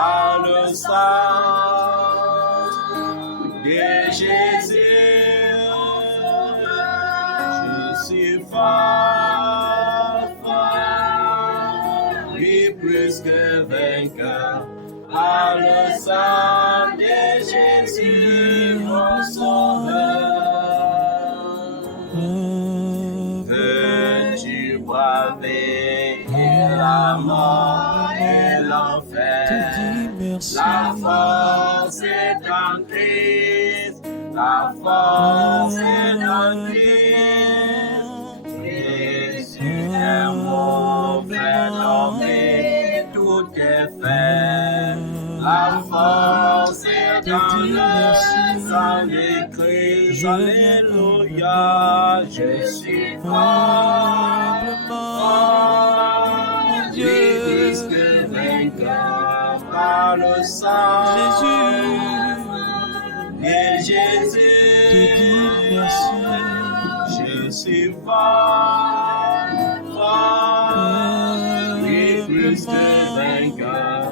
par le sang de Jésus. Je suis fort, oui, plus que vainqueur, par le sang de Jésus, mon sauveur. Veux-tu braver la mort et l'enfer? La force est en Christ, la force est en Christ. Jésus est mauvais nommé, tout est fait. La force est en le sang de Christ. Alléluia, je suis fort, mon Dieu, plus que vainqueur par le sang de Jésus. Te dis merci. Je suis fort, oui, plus que vainqueur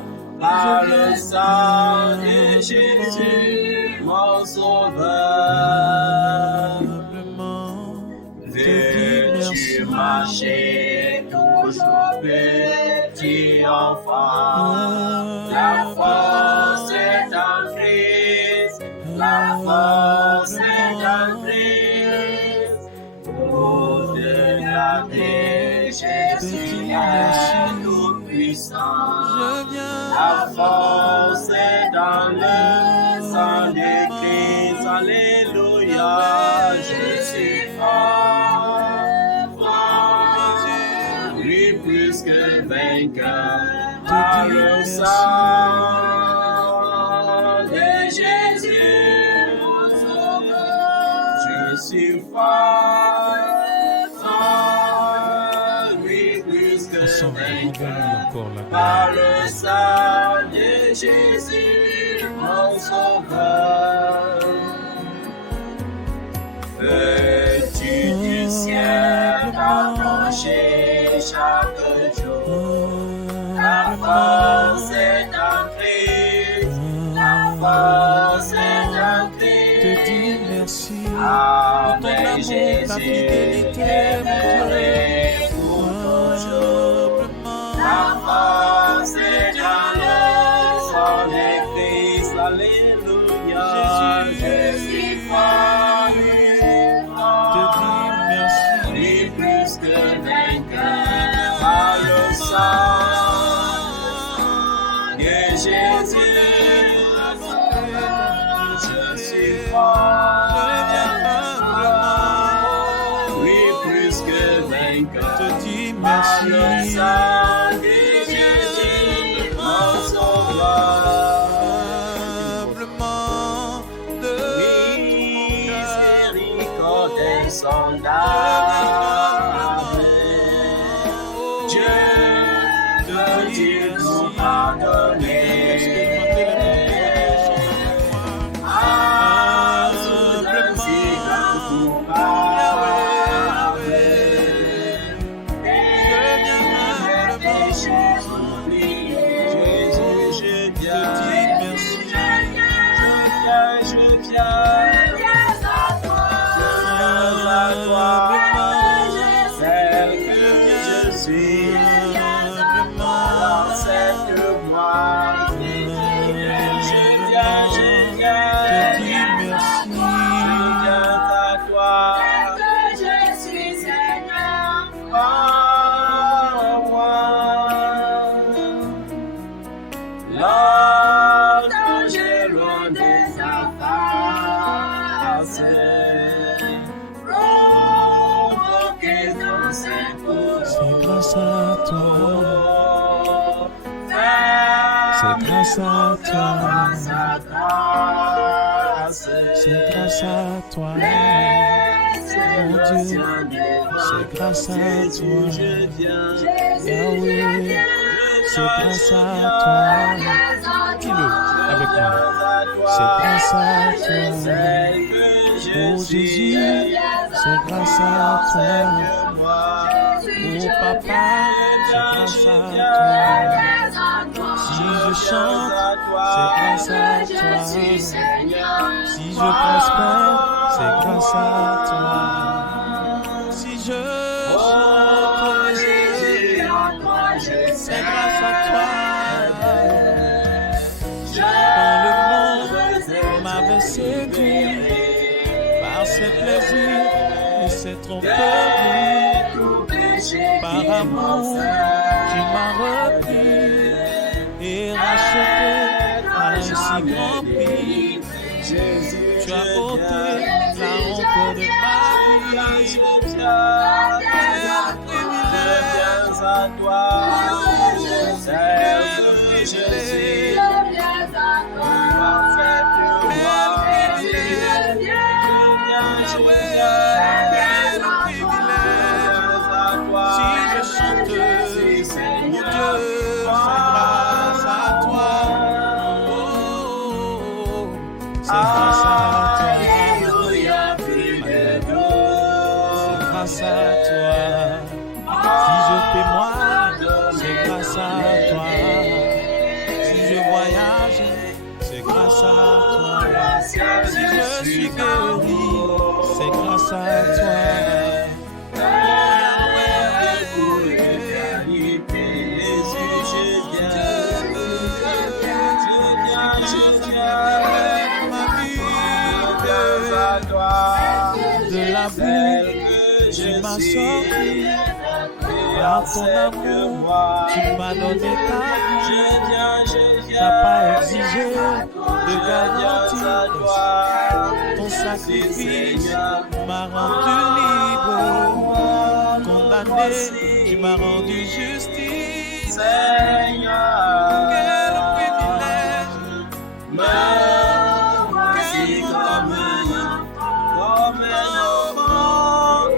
par le sang de Jésus, mon sauveur. Veux-tu marcher toujours petit enfant? La force est en Christ, la force est en Christ. Au-delà des Jésus est tout puissant. La force est dans le sang de Christ. Alléluia, je suis fort, oui, plus que vainqueur par le sang de Jésus, mon sauveur. Je suis fort, oui, plus que vainqueur par le sang de Jésus, mon sauveur. Veux-tu du ciel t'approcher chaque jour? La force est en Christ, la force est en Christ. Te dis merci Amen, pour ton amour, Jésus, ta fidélité, aimerai pour toujours. La force est dans le sang de Christ. Alléluia, je suis fort, te dis merci. oui, plus que vainqueur par le sang de Jésus. Je suis fort, oui, plus que vainqueur Te dis par le merci. sang de Jésus, mon sauveur. Humblement de Miséricorde insondable, Dieu veut-il nous pardonner? Ah, soudain si grand coupable, mes péchés oubliés. Jésus, je viens, je viens à toi, tel que je suis, accepte-moi. Je viens, te dis merci. je viens à toi. Lors j'ai loin de ta face, provoqué dans ses C'est grâce à toi, c'est grâce à toi, c'est grâce à toi, mon Dieu, c'est grâce à toi, Yahweh, c'est grâce à toi, dis-le avec moi, c'est grâce à toi, oh Jésus, c'est grâce à toi, oh Papa, c'est grâce à toi, si je je chante, c'est grâce à toi. Si je prospère, c'est grâce à toi. Si je chante, c'est grâce à toi. Quand le monde m'avait séduit par ses plaisirs et ses tromperies, par amour, tu m'as repris et racheté à un si grand prix. Tu as ôté la honte de ma vie. Quel privilège à toi, quel privilège, si je chante, mon Dieu, c'est grâce à toi. Oh, c'est grâce à toi. C'est grâce à toi. Si je témoigne, c'est grâce à toi. Si je voyage, c'est grâce à toi. Si je suis guéri, c'est grâce à toi. De la boue, tu m'as sorti. Par ton amour, tu m'as donné ta vie. T'as pas exigé de garantie. Ton sacrifice m'a rendu libre. Condamné, tu m'as rendu justice. Seigneur, quel privilège. voici comme un enfant,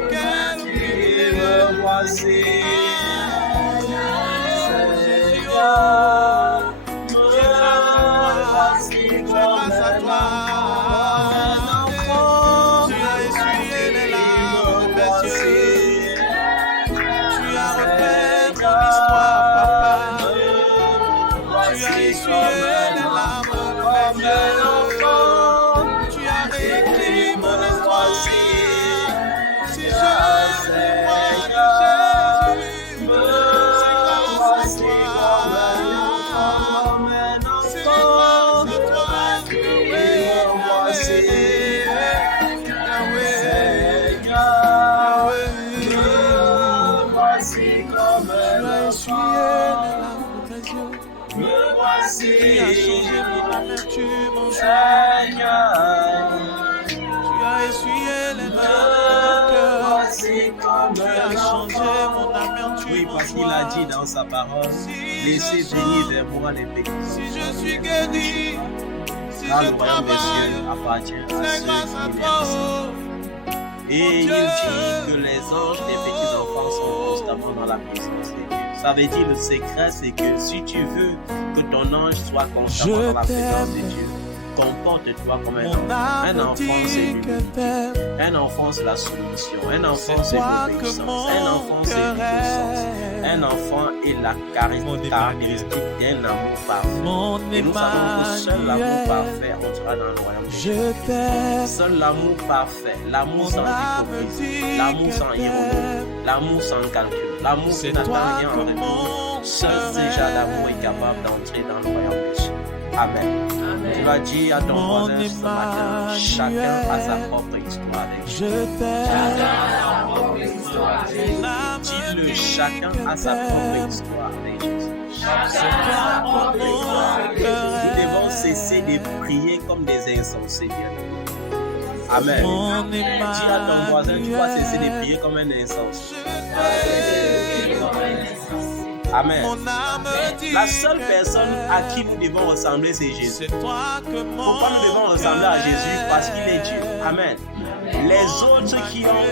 qui me voici. Seigneur, voici comme un enfant, tu as essuyé les larmes de mes yeux. Tu as refait mon histoire, papa. Tu as essuyé les larmes de mes yeux. Tu as réécrit mon histoire. Si je témoigne Jésus, c'est grâce à toi. C'est grâce à toi. Me voici, Tu as changé mon amertume en joie. Tu as essuyé les larmes de mon cœur. Tu as changé mon amertume oui, en parce qu'il a dit joie. dans sa parole, Si laissez je venir chante, vers moi les pécheurs. si je suis guéri, si Car je le royaume des cieux travaille, appartient à c'est ceux grâce à qui toi. l'aiment. Oh. Et il dit que les anges des petits-enfants sont constamment dans la présence de Dieu. Ça veut dire le secret, c'est que si tu veux que ton ange soit constamment dans la présence de Dieu, comporte-toi comme un enfant. Un enfant, c'est l'humilité. Un enfant, c'est la soumission. Un enfant, c'est l'obéissance. Un enfant, c'est l'innocence. Un enfant est la caractéristique d'un amour parfait. Et nous savons que seul l'amour parfait entrera dans le royaume de Dieu. Seul l'amour parfait, l'amour sans hypocrisie, l'amour sans ironie, l'amour sans calcul, l'amour qui n'attend rien en retour. Seul déjà l'amour est capable d'entrer dans le royaume des cieux. Amen. Tu vas dire à ton voisin ce matin, chacun a sa propre histoire avec Jésus. Dis-le, chacun a sa propre histoire avec Jésus. Nous devons cesser de prier comme des insensés, bien. Amen. Dis à ton voisin, tu vas cesser de prier comme un insensé. Amen. La seule personne à qui nous devons ressembler, c'est Jésus. Pourquoi nous devons ressembler à Jésus? Parce qu'il est Dieu. Amen. Les autres qui ont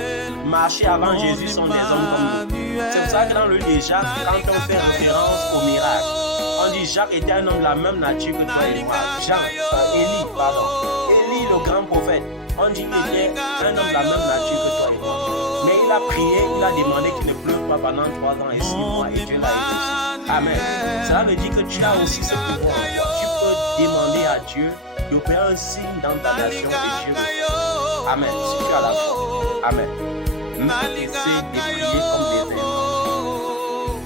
marché avant Jésus sont des hommes comme nous. C'est pour ça que dans le livre de Jacques, quand on fait référence au miracle, on dit Jacques était un homme de la même nature que toi et moi. Élie, le grand prophète, on dit qu'il était un homme de la même nature que toi et moi. Mais il a prié, il a demandé qu'il ne pleuve pas pendant 3 ans et 6 mois et Dieu l'a exaucé. Amen. Cela veut dire que tu as aussi ce pouvoir. Tu peux demander à Dieu d'opérer un signe dans ta nation et Dieu le fait. Amen. Si tu as la foi. Amen. Ne cessez de prier comme des insensés.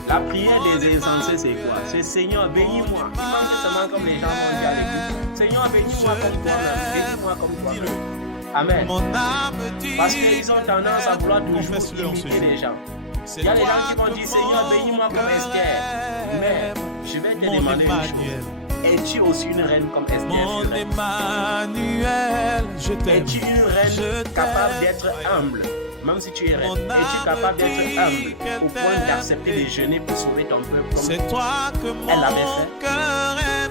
La prière des insensés, c'est quoi? C'est Seigneur, bénis-moi. Tu manques seulement comme les gens vont dire à l'église. Seigneur, bénis-moi comme toi. Bénis-moi comme toi. Amen. Parce qu'ils ont tendance à vouloir toujours imiter les gens. Il y a des gens qui vont dire Seigneur, bénis-moi comme Esther. Mais je vais te demander une chose. Es-tu aussi une reine comme Esther? Mon Emmanuel, je t'aime. Es-tu une reine capable d'être humble? Même si tu es reine, es-tu capable d'être humble au point d'accepter de jeûner pour sauver ton peuple comme c'est toi que elle l'avait mon fait? cœur aime.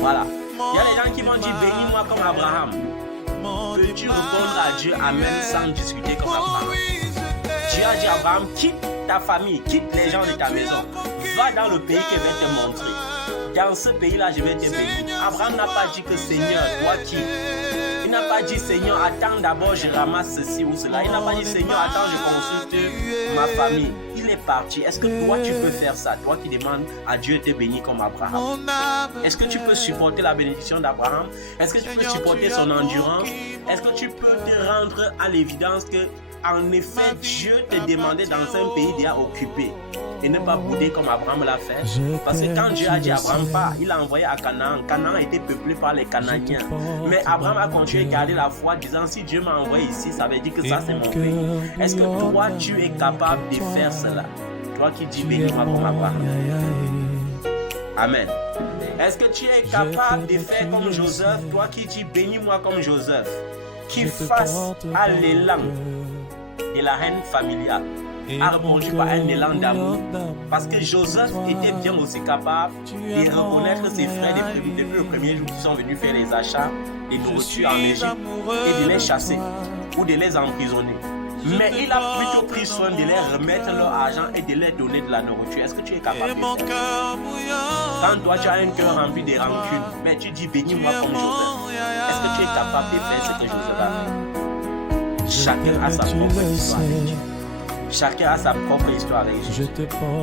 Voilà. Il y a des gens qui vont dire bénis-moi comme Abraham. Peux-tu répondre à Dieu Amen sans discuter comme Abraham? Dieu a dit à Abraham, quitte ta famille, quitte les gens de ta maison, va dans le pays que je vais te montrer. Dans ce pays-là, je vais te bénir. Abraham n'a pas dit que Seigneur, toi qui. Il n'a pas dit Seigneur, attends d'abord, je ramasse ceci ou cela. Il n'a pas dit Seigneur, attends, je consulte ma famille. Il est parti. Est-ce que toi, tu peux faire ça? Toi qui demandes à Dieu de te bénir comme Abraham. Est-ce que tu peux supporter la bénédiction d'Abraham? Est-ce que tu peux supporter son endurance? Est-ce que tu peux te rendre à l'évidence que, en effet, Dieu te demandait dans un pays déjà occupé et ne pas bouder comme Abraham l'a fait? Parce que quand Dieu a dit à Abraham pas, il a envoyé à Canaan. Canaan était peuplé par les Canaaniens. Mais Abraham a continué à garder la foi, disant si Dieu m'a envoyé ici, ça veut dire que ça c'est mon pays. Est-ce que toi tu es capable de faire cela? Toi qui dis bénis-moi comme Abraham. Amen. Est-ce que tu es capable de faire comme Joseph? Toi qui dis bénis-moi comme Joseph, qui face à l'élan de la haine familiale a répondu par un élan d'amour. Parce que Joseph était bien aussi capable de reconnaître ses frères depuis le premier jour qu'ils sont venus faire les achats de nourriture en Égypte et de les chasser ou de les emprisonner. Mais il a plutôt pris soin de les remettre leur argent et de leur donner de la nourriture. Est-ce que tu es capable de faire ça? Quand toi tu as un cœur rempli de rancune, mais tu dis bénis-moi comme Joseph. Est-ce que tu es capable de faire ce que Joseph a fait? Chacun a sa propre histoire avec Dieu. Chacun a sa propre histoire avec Jésus.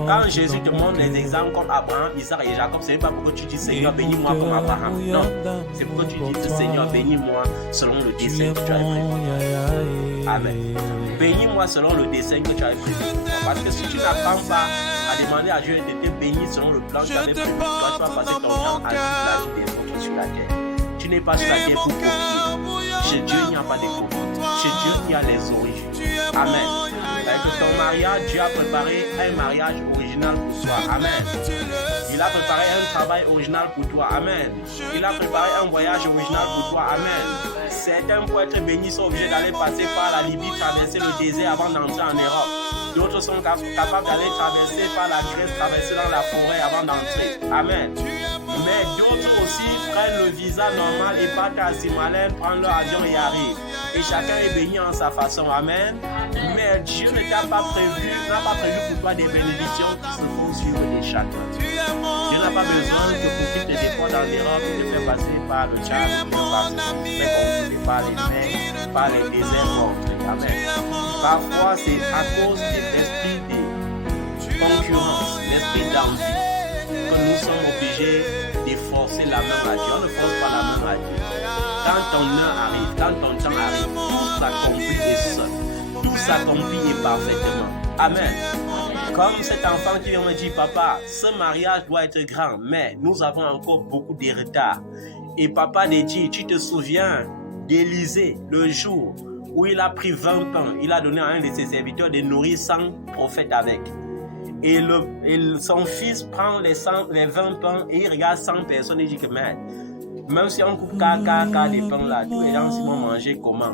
Quand Jésus te montre les exemples comme Abraham, Isaac et Jacob, ce n'est pas pour que tu dis Seigneur bénis-moi comme Abraham. Non, c'est pour que tu dis Seigneur bénis-moi selon le dessein que tu as prévu. Amen. Bénis-moi selon le dessein que tu as prévu. Parce que si tu n'apprends pas à demander à Dieu de te bénir selon le plan que tu avais prévu, toi tu vas passer ton temps à vivre la vie des autres sur la terre. Tu n'es pas sur la terre pour copier. Chez Dieu, il n'y a pas de copie. Chez Dieu, il y a les origines. Amen. Avec ton mariage, Dieu a préparé un mariage original pour toi. Amen. Il a préparé un travail original pour toi. Amen. Il a préparé un voyage original pour toi. Amen. Certains pour être bénis sont obligés d'aller passer par la Libye, traverser le désert avant d'entrer en Europe. D'autres sont capables d'aller traverser par la Grèce, traverser dans la forêt avant d'entrer. Amen. Mais d'autres aussi prennent le visa normal et partent à Simalène, prennent leur avion et arrivent. Et chacun est béni en sa façon. Amen. Mais Dieu ne t'a pas prévu, n'a pas prévu pour toi des bénédictions qui se font suivre des chacun. Dieu n'a pas besoin que pour qu'il te déporte en Europe, il te fait passer par le Tchad, il te fait conduire par les mers, par les déserts morts. Amen. Parfois, c'est à cause de l'esprit de concurrence, l'esprit d'envie, que nous sommes obligés de forcer la main à Dieu. On ne force pas la main à Dieu. Quand ton heure arrive, quand ton temps arrive, tout s'accomplit et seul. Tout s'accomplit et parfaitement. Amen. Comme cet enfant qui vient me dire, papa, ce mariage doit être grand, mais nous avons encore beaucoup de retard. Et papa de dit, tu te souviens d'Élisée, le jour où il a pris 20 pains, il a donné à un de ses serviteurs de nourrir 100 prophètes avec. Et son fils prend les 20 pains et il regarde 100 personnes et dit que même si on coupe KKK des pains là, tous les gens vont manger comment?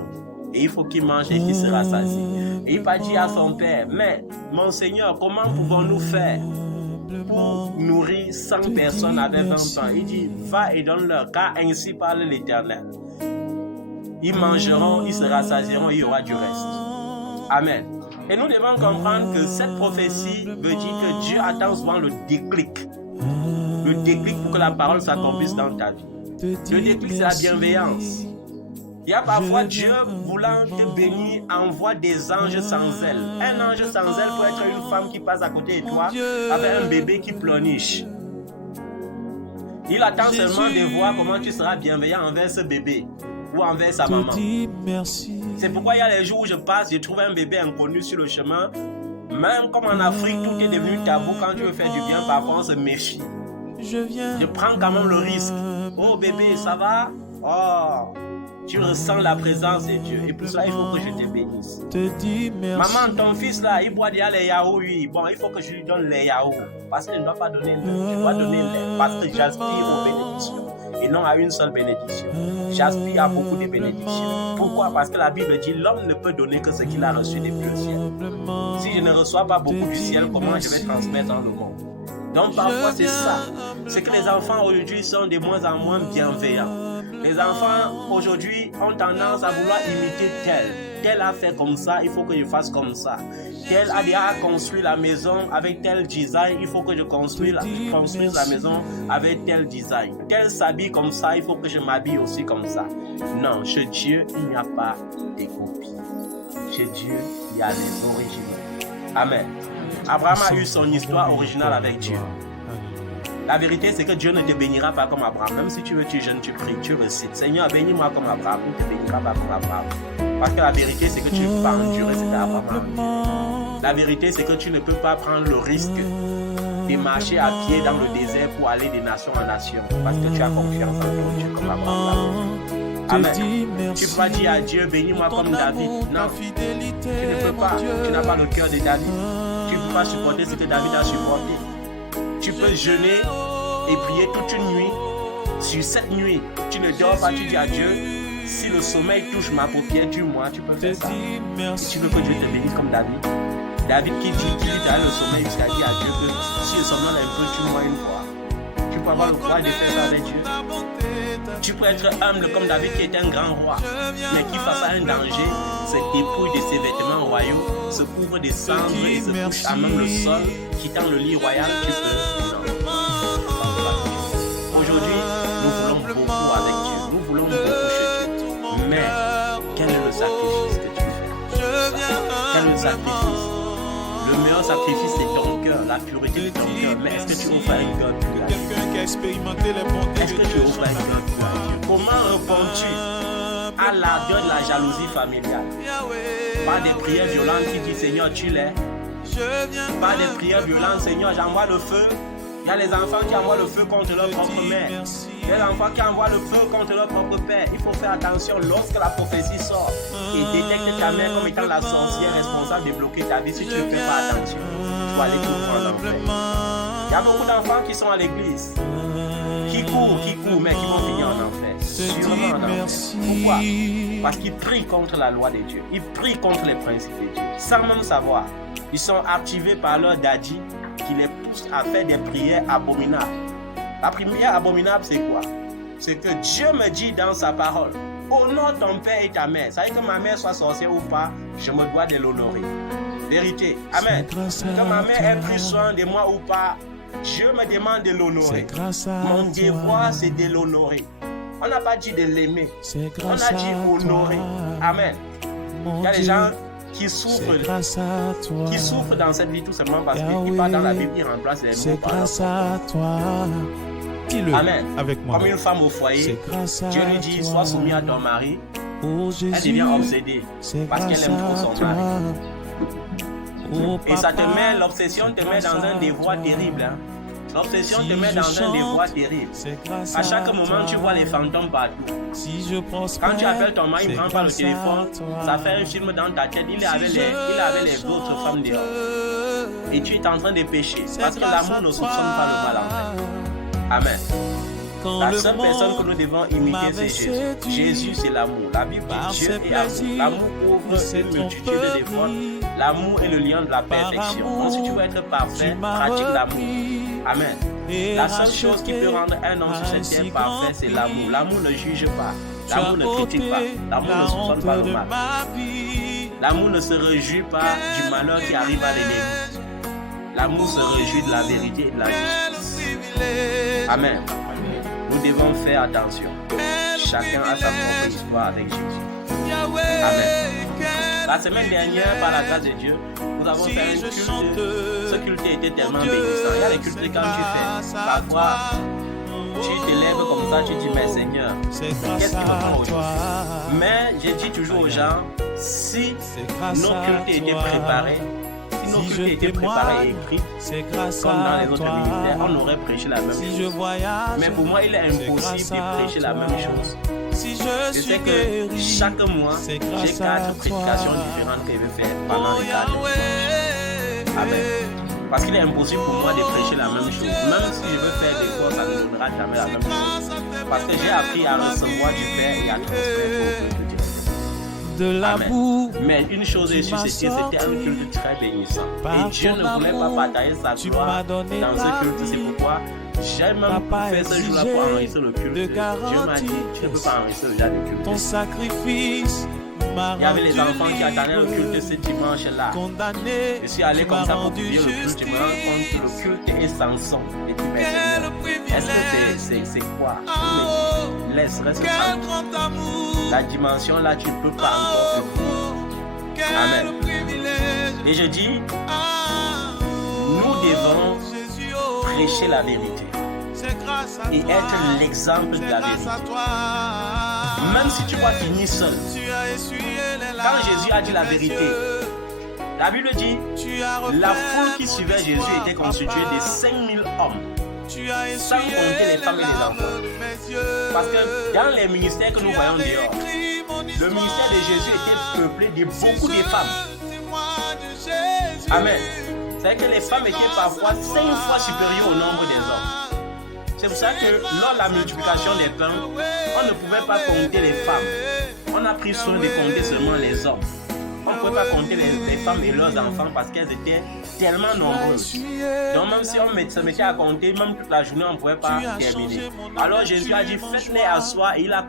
Et il faut qu'il mange et qu'il se rassasie. Et il va dire à son père, mais mon Seigneur, comment pouvons-nous faire pour nourrir 100 personnes avec 20 pains? Il dit, va et donne-leur, car ainsi parle l'Éternel. Ils mangeront, ils se rassasieront, il y aura du reste. Amen. Et nous devons comprendre que cette prophétie veut dire que Dieu attend souvent le déclic. Le déclic pour que la parole s'accomplisse dans ta vie. Le déclic, c'est la bienveillance. Il y a parfois Dieu voulant te bénir envoie des anges sans ailes. Un ange sans ailes peut être une femme qui passe à côté de toi avec un bébé qui pleurniche. Il attend seulement de voir comment tu seras bienveillant envers ce bébé ou envers sa maman. C'est pourquoi il y a les jours où je passe, je trouve un bébé inconnu sur le chemin. Même comme en Afrique, tout est devenu tabou. Quand tu veux faire du bien, parfois on se méfie. Je prends quand même le risque. Oh bébé, ça va? Oh, tu ressens la présence de Dieu. Et pour cela, il faut que je te bénisse. Maman, ton fils là, il boit déjà les yaourts. Oui. Bon, il faut que je lui donne les yaourts. Parce qu'il ne doit pas donner le. Je dois donner le. Parce que j'aspire aux bénédictions. Et non à une seule bénédiction. J'aspire à beaucoup de bénédictions. Pourquoi? Parce que la Bible dit l'homme ne peut donner que ce qu'il a reçu depuis le ciel. Si je ne reçois pas beaucoup du ciel, comment je vais transmettre dans le monde? Donc parfois c'est ça. C'est que les enfants aujourd'hui sont de moins en moins bienveillants. Les enfants aujourd'hui ont tendance à vouloir imiter tel. Tel a fait comme ça, il faut que je fasse comme ça. Tel a déjà construit la maison avec tel design, il faut que je construise la maison avec tel design. Tel s'habille comme ça, il faut que je m'habille aussi comme ça. Non, chez Dieu, il n'y a pas de copies. Chez Dieu, il y a les originaux. Amen. Abraham a eu son histoire originale avec Dieu. La vérité, c'est que Dieu ne te bénira pas comme Abraham. Même si tu veux, tu jeûnes, tu pries, tu récites. Seigneur, bénis-moi comme Abraham. Il ne te bénira pas comme Abraham. Parce que la vérité, c'est que tu ne peux pas endurer ce qu'Abraham. La vérité, c'est que tu ne peux pas prendre le risque de marcher à pied dans le désert pour aller de nation en nation. Parce que tu as confiance en ton Dieu comme Abraham. Amen. Tu peux pas dire à Dieu, bénis-moi comme David. Non, tu ne peux pas. Tu n'as pas le cœur de David. Tu ne peux pas supporter ce que David a supporté. Tu peux jeûner et prier toute une nuit. Sur cette nuit, tu ne dors pas, tu dis à Dieu, si le sommeil touche ma paupière, dis-moi, tu peux faire ça. Si tu veux que Dieu te bénisse comme David. David qui dit le sommeil, jusqu'à dire à Dieu que si je somnole un peu, tue-moi une fois. Tu peux avoir le courage de faire ça avec Dieu. Tu peux être humble comme David qui est un grand roi, mais qui face à un danger se dépouille de ses vêtements royaux, se couvre de cendres et se couche à même le sol, quittant le lit royal. Tu peux. Aujourd'hui, nous voulons beaucoup avec Dieu, nous voulons beaucoup chez Dieu. Mais quel est le sacrifice que tu fais? Quel est le sacrifice? Le meilleur sacrifice, c'est ton cœur, la pureté de ton cœur. Mais est-ce que tu offres un cœur pur à Dieu? Est-ce que tu offres un cœur pur à Dieu? Comment réponds-tu à l'ardeur de la jalousie familiale? Par des prières violentes qui disent Seigneur, tu l'es. Par des prières violentes, Seigneur, j'envoie le feu. Il y a les enfants qui envoient le feu contre leur propre mère. Il y a les enfants qui envoient le feu contre leur propre père. Il faut faire attention lorsque la prophétie sort et détecte ta mère comme étant la sorcière responsable de bloquer ta vie. Si tu ne fais pas attention, tu vas aller tout prendre en enfer. Il y a beaucoup d'enfants qui sont à l'église, qui courent, mais qui vont finir en enfer. Sûrement en enfer. Pourquoi? Parce qu'ils prient contre la loi de Dieu. Ils prient contre les principes de Dieu, sans même savoir. Ils sont activés par leur daddy qui les pousse à faire des prières abominables. La prière abominable, c'est quoi? C'est que Dieu me dit dans sa parole, honore ton père et ta mère. Ça veut dire que ma mère soit sorcière ou pas, je me dois de l'honorer. Vérité. Amen. Que ma mère ait pris soin de moi ou pas, Dieu me demande de l'honorer. Mon devoir, c'est de l'honorer. On n'a pas dit de l'aimer. On a dit honorer. Amen. Il y a des gens qui souffrent dans cette vie tout simplement parce qu'ils partent dans la Bible, ils remplacent les mots par Amen. Avec moi. Comme une femme au foyer, Dieu lui dit, sois soumis à ton mari. Elle devient obsédée parce qu'elle aime trop son mari. Et ça te met, l'obsession te met dans un devoir terrible. Hein? L'obsession te met dans un devoir terrible. À chaque moment, tu vois les fantômes partout. Quand tu appelles ton mari, il ne prend pas le téléphone, ça fait un film dans ta tête. Il est avec les autres femmes dehors. Et tu es en train de pécher. Parce que l'amour ne soupçonne pas le mal en fait. Amen. La seule personne que nous devons imiter, c'est Jésus. Jésus, c'est l'amour. La Bible dit Dieu est amour. L'amour ouvre une multitude de défauts. L'amour est le lien de la perfection. Donc, si tu veux être parfait, pratique l'amour. Amen. La seule chose qui peut rendre un homme sur cette terre parfait, c'est l'amour. L'amour ne juge pas. L'amour ne critique pas. L'amour ne soupçonne pas le mal. L'amour ne se réjouit pas du malheur qui arrive à l'ennemi. L'amour se réjouit de la vérité et de la justice. Amen. Nous devons faire attention. Chacun a sa propre histoire avec Jésus. Amen. La semaine dernière, par la grâce de Dieu, nous avons fait un culte. Ce culte était tellement bénissant. Il y a des cultes quand tu fais. Parfois, tu t'élèves comme ça, tu dis, mais Seigneur, qu'est-ce qu'il va faire aujourd'hui? Mais je dis toujours aux gens, si nos cultes étaient préparés, si nos cultes étaient préparés et écrits, comme dans les autres ministères, on aurait prêché la même chose. Mais pour moi, il est impossible de prêcher la même chose. Je sais que chaque mois, j'ai 4 prédications différentes que je vais faire pendant les 4 mois. Amen. Parce qu'il est impossible pour moi de prêcher la même chose. Même si je veux faire des fois, ça ne donnera jamais la même chose. Parce que j'ai appris à recevoir du Père et à transmettre au peuple de Dieu. Mais une chose est sûre, c'était un culte très bénissant. Et Dieu ne voulait pas partager sa gloire dans ce culte. C'est pourquoi j'ai même fait ce jour-là pour enregistrer le culte. Dieu m'a dit, tu ne peux pas enregistrer le genre de culte. Ton sacrifice. Il y avait les enfants qui attendaient le culte ce dimanche-là. Je suis allé comme ça pour publier le culte. Je me rends compte que le culte est sans son. Et puis, mais est-ce que c'est quoi? Laisse, reste tranquille. La dimension là, tu ne peux pas encore te voir. Amen. Et je dis, nous devons prêcher la vérité et être l'exemple de la vérité. Même si tu vas finir seul. Quand Jésus a dit la vérité, la Bible dit, la foule qui suivait Jésus était constituée de 5000 hommes, sans compter les femmes et les enfants. Parce que dans les ministères que nous voyons dehors, le ministère de Jésus était peuplé de beaucoup de femmes. Amen. C'est-à-dire que les femmes étaient parfois 5 fois supérieures au nombre des hommes. C'est pour ça que lors de la multiplication des pains, on ne pouvait pas compter les femmes. On a pris soin de compter seulement les hommes. On ne pouvait pas compter les femmes et leurs enfants parce qu'elles étaient tellement nombreuses. Donc même si on se mettait à compter, même toute la journée, on ne pouvait pas terminer. Alors Jésus a dit, faites-les asseoir et il a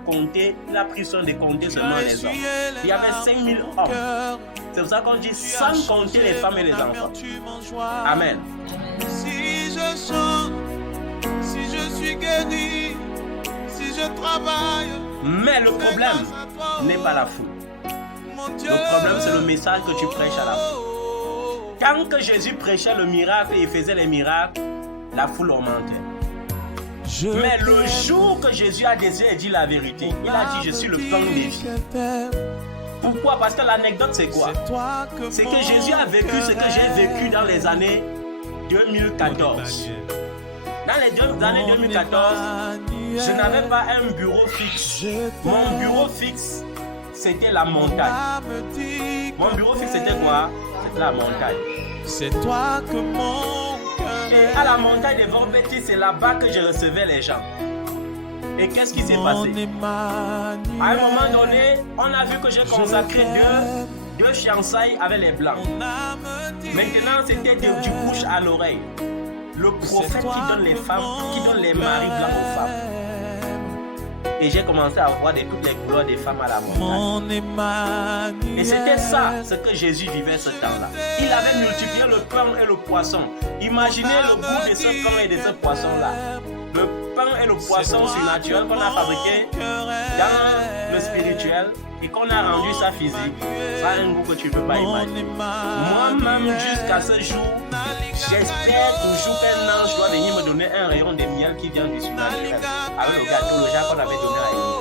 pris soin de compter seulement les hommes. Il y avait 5000 hommes. C'est pour ça qu'on dit sans compter les femmes et les enfants. Amen. Si je chante, si je suis guéri, si je travaille. Mais le problème n'est pas la foule. Le problème, c'est le message que tu prêches à la foule. Quand que Jésus prêchait le miracle et faisait les miracles, la foule augmentait. Mais le jour que Jésus a désiré et dit la vérité, il a dit, je suis le pain de vie. Pourquoi? Parce que l'anecdote, c'est quoi? C'est que Jésus a vécu ce que j'ai vécu dans les années 2014. Dans les années 2014, je n'avais pas un bureau fixe. Mon bureau fixe, c'était la montagne. Mon bureau fixe, c'était quoi? C'était la montagne. C'est toi que mon cœur. Et à la montagne des Vorbetis, c'est là-bas que je recevais les gens. Et qu'est-ce qui s'est passé? À un moment donné, on a vu que j'ai consacré deux fiançailles avec les blancs. Maintenant, c'était du bouche à l'oreille. Le prophète qui donne les femmes, qui donne les maris blancs aux femmes. Et j'ai commencé à voir toutes les couleurs des femmes à la montagne. Et c'était ça, ce que Jésus vivait ce temps-là. Il avait multiplié le pain et le poisson. Imaginez le goût de ce pain et de ce poisson-là. Le pain et le poisson surnaturel qu'on a fabriqué dans le spirituel et qu'on a rendu ça physique. Ça a un goût que tu ne peux pas imaginer. Moi-même, jusqu'à ce jour, j'espère toujours qu'un ange doit venir me donner un rayon de miel qui vient du surnaturel avec le gâteau, le genre qu'on avait donné à Élie.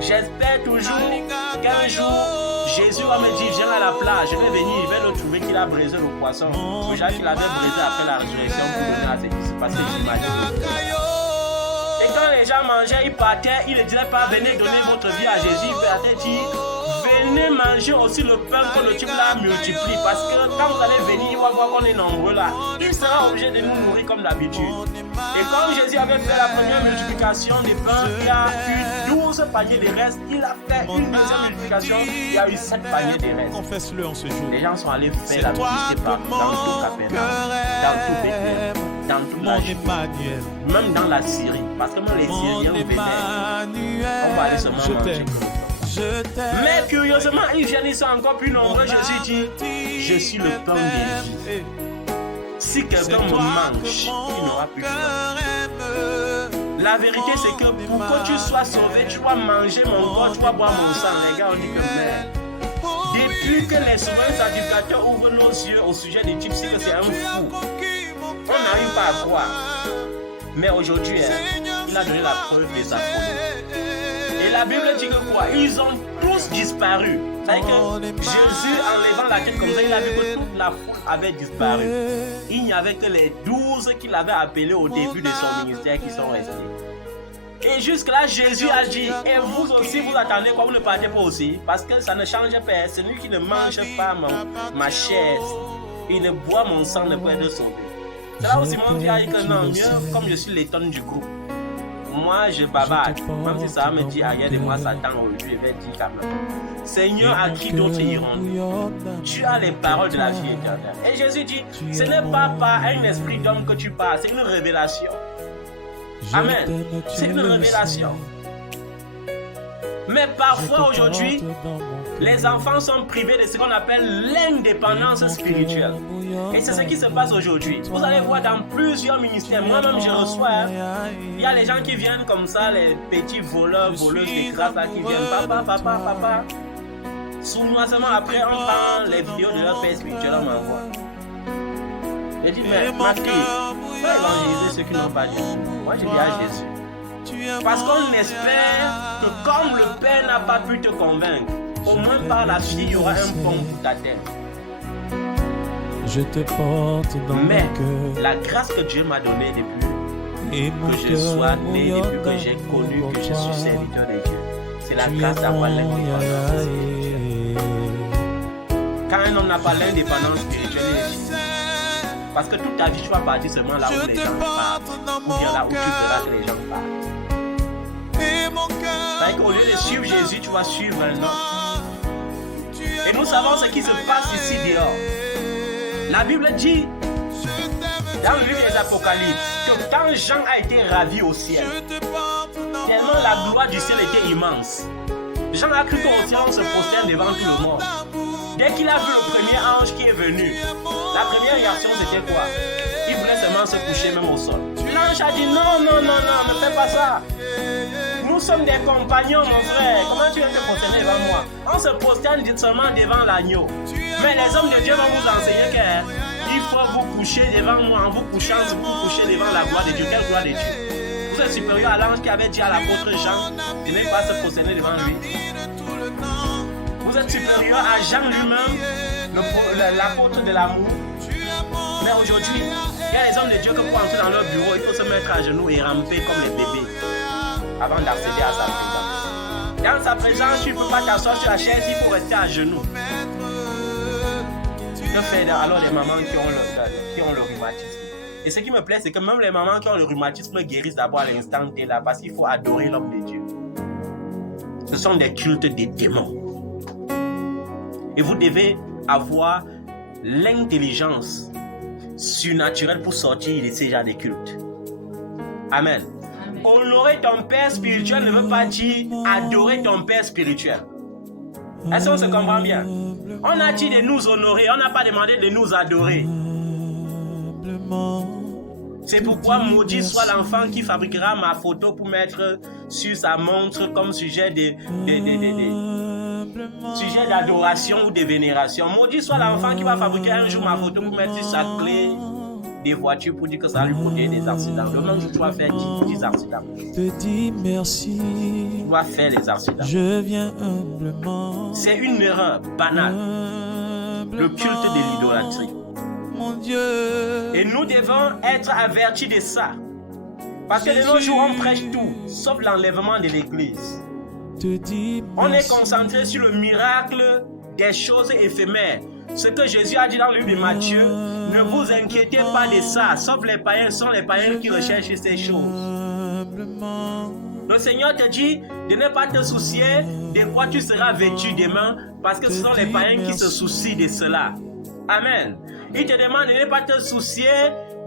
J'espère toujours qu'un jour, Jésus va me dire, viens à la plage, je vais venir, je vais le trouver qu'il a brisé le poisson. Le genre qu'il avait brisé après la résurrection pour donner à ses disciples. Parce que j'imagine. Et quand les gens mangeaient, ils partaient, ils ne disaient pas, venez donner votre vie à Jésus. Ils partaient dire, venez manger aussi le pain que le type là multiplie. Parce que quand vous allez venir, il va voir qu'on est nombreux là. Il sera obligé de nous nourrir comme d'habitude. Et comme Jésus avait fait la première multiplication des pains, il y a eu 12 paniers de restes. Il a fait une deuxième multiplication, il y a eu 7 paniers de restes. Confesse-le en ce jour. Les gens sont allés faire la publicité partout, dans tout Capernaum, dans tout Bethléem, dans toute la Judée, même dans la Syrie. Parce que même les Syriens venaient. On va aller seulement manger. Mais curieusement, ils viennent, ils sont encore plus nombreux. Jésus dit, je suis le pain de vie. Si quelqu'un me mange, il n'aura plus faim. La vérité, c'est que pour que tu sois sauvé, tu dois manger mon corps, tu dois boire mon sang. Les gars, on dit que merde. Depuis que les souverains sacrificateurs ouvrent nos yeux au sujet des types, c'est que c'est un fou. On n'arrive pas à croire. Mais aujourd'hui, il a donné la preuve des affolés. Et la Bible dit que quoi? Ils ont tous disparu. C'est-à-dire que Jésus, en levant la tête comme ça, il a vu que toute la foule avait disparu. Il n'y avait que les 12 qu'il avait appelés au début de son ministère qui sont restés. Et jusque-là, Jésus a dit, et vous aussi, vous attendez quoi, vous ne partez pas aussi? Parce que ça ne change pas. Celui qui ne mange pas ma chair, il ne boit mon sang ne peut être sauvé. C'est là où Simon Pierre dit que non, mieux comme je suis l'étonne du groupe. Moi, je bavarde. Même si ça me dit, arrière de moi, Satan, je vais dire quand même. Seigneur, à qui d'autres iront? Tu as les paroles de la vie éternelle. Et Jésus dit, ce n'est pas par un esprit d'homme que tu parles, c'est une révélation. Amen. C'est une révélation. Mais parfois aujourd'hui, les enfants sont privés de ce qu'on appelle l'indépendance spirituelle. Et c'est ce qui se passe aujourd'hui. Vous allez voir dans plusieurs ministères, moi-même je reçois, il y a les gens qui viennent comme ça, les petits voleurs, voleuses de grâce là, qui viennent, papa. Sournoisement après, on prend les vidéos de leur père spirituel, on m'envoie. Je dis, mais ma fille, faut évangéliser ceux qui n'ont pas Jésus. Moi, je dis à Jésus. Parce qu'on espère que comme le Père n'a pas pu te convaincre, au moins par la fille, il y aura un pont pour ta tête. Je te porte dans mon cœur. La grâce que Dieu m'a donnée depuis que je sois né, depuis que j'ai connu que je suis serviteur de Dieu, c'est la grâce d'avoir l'indépendance spirituelle. Quand un homme n'a pas l'indépendance spirituelle, il est difficile. Parce que toute ta vie, tu vas partir seulement là où les gens partent, ou bien là où tu verras que les gens partent. C'est-à-dire qu'au lieu de suivre Jésus, tu vas suivre un homme. Et nous savons ce qui se passe ici dehors. La Bible dit, dans le livre des Apocalypses, que quand Jean a été ravi au ciel, tellement la gloire du ciel était immense, Jean a cru qu'au ciel on se prosterne devant tout le monde. Dès qu'il a vu le premier ange qui est venu, la première réaction c'était quoi? Il voulait seulement se coucher même au sol. L'ange a dit non, ne fais pas ça. Nous sommes des compagnons, mon frère. Comment tu viens te prosterner devant moi? On se prosterne seulement devant l'agneau. Mais les hommes de Dieu vont vous enseigner qu'il faut vous coucher devant moi. En vous couchant, vous couchez devant la gloire de Dieu. Quelle gloire de Dieu? Vous êtes supérieur à l'ange qui avait dit à l'apôtre Jean de ne pas se prosterner devant lui. Vous êtes supérieur à Jean lui-même, l'apôtre de l'amour. Mais aujourd'hui, il y a les hommes de Dieu que pour entrer dans leur bureau, il faut se mettre à genoux et ramper comme les bébés avant d'accéder à sa présence. Dans sa présence, tu ne peux pas t'asseoir sur la chaise, il faut rester à genoux. Que faire alors les mamans qui ont le rhumatisme? Et ce qui me plaît, c'est que même les mamans qui ont le rhumatisme guérissent d'abord à l'instant T là, parce qu'il faut adorer l'homme de Dieu. Ce sont des cultes des démons. Et vous devez avoir l'intelligence surnaturelle pour sortir de ces genres de cultes. Amen. Honorer ton père spirituel ne veut pas dire adorer ton père spirituel. Est-ce qu'on se comprend bien? On a dit de nous honorer, on n'a pas demandé de nous adorer. C'est pourquoi maudit soit l'enfant qui fabriquera ma photo pour mettre sur sa montre comme sujet sujet d'adoration ou de vénération. Maudit soit l'enfant qui va fabriquer un jour ma photo pour mettre sur sa clé des voitures pour dire que ça va lui protéger des accidents. Le même jour, tu dois faire 10 accidents. Te dis merci. Tu dois faire les accidents. Je viens humblement. C'est une erreur banale. Le culte de l'idolâtrie. Mon Dieu. Et nous devons être avertis de ça. Parce que de nos jours, on prêche tout, sauf l'enlèvement de l'église. On est concentré sur le miracle des choses éphémères. Ce que Jésus a dit dans le livre de Matthieu, ne vous inquiétez pas de ça, sauf les païens, sont les païens qui recherchent ces choses. Le Seigneur te dit de ne pas te soucier de quoi tu seras vêtu demain, parce que ce sont les païens qui se soucient de cela. Amen. Il te demande de ne pas te soucier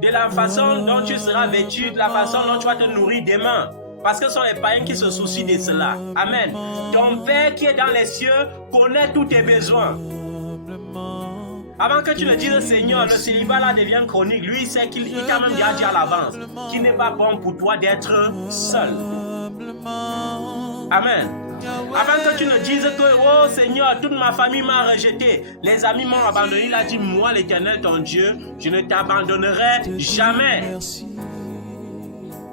de la façon dont tu seras vêtu, de la façon dont tu vas te nourrir demain. Parce que ce sont les païens qui se soucient de cela. Amen. Ton Père qui est dans les cieux connaît tous tes besoins. Avant que tu ne dises Seigneur, le célibat là devient chronique. Lui, il sait qu'il t'a même déjà dit à l'avance qu'il n'est pas bon pour toi d'être seul. Amen. Avant que tu ne dises que, oh Seigneur, toute ma famille m'a rejeté, les amis m'ont abandonné, il a dit, moi l'Éternel ton Dieu, je ne t'abandonnerai jamais.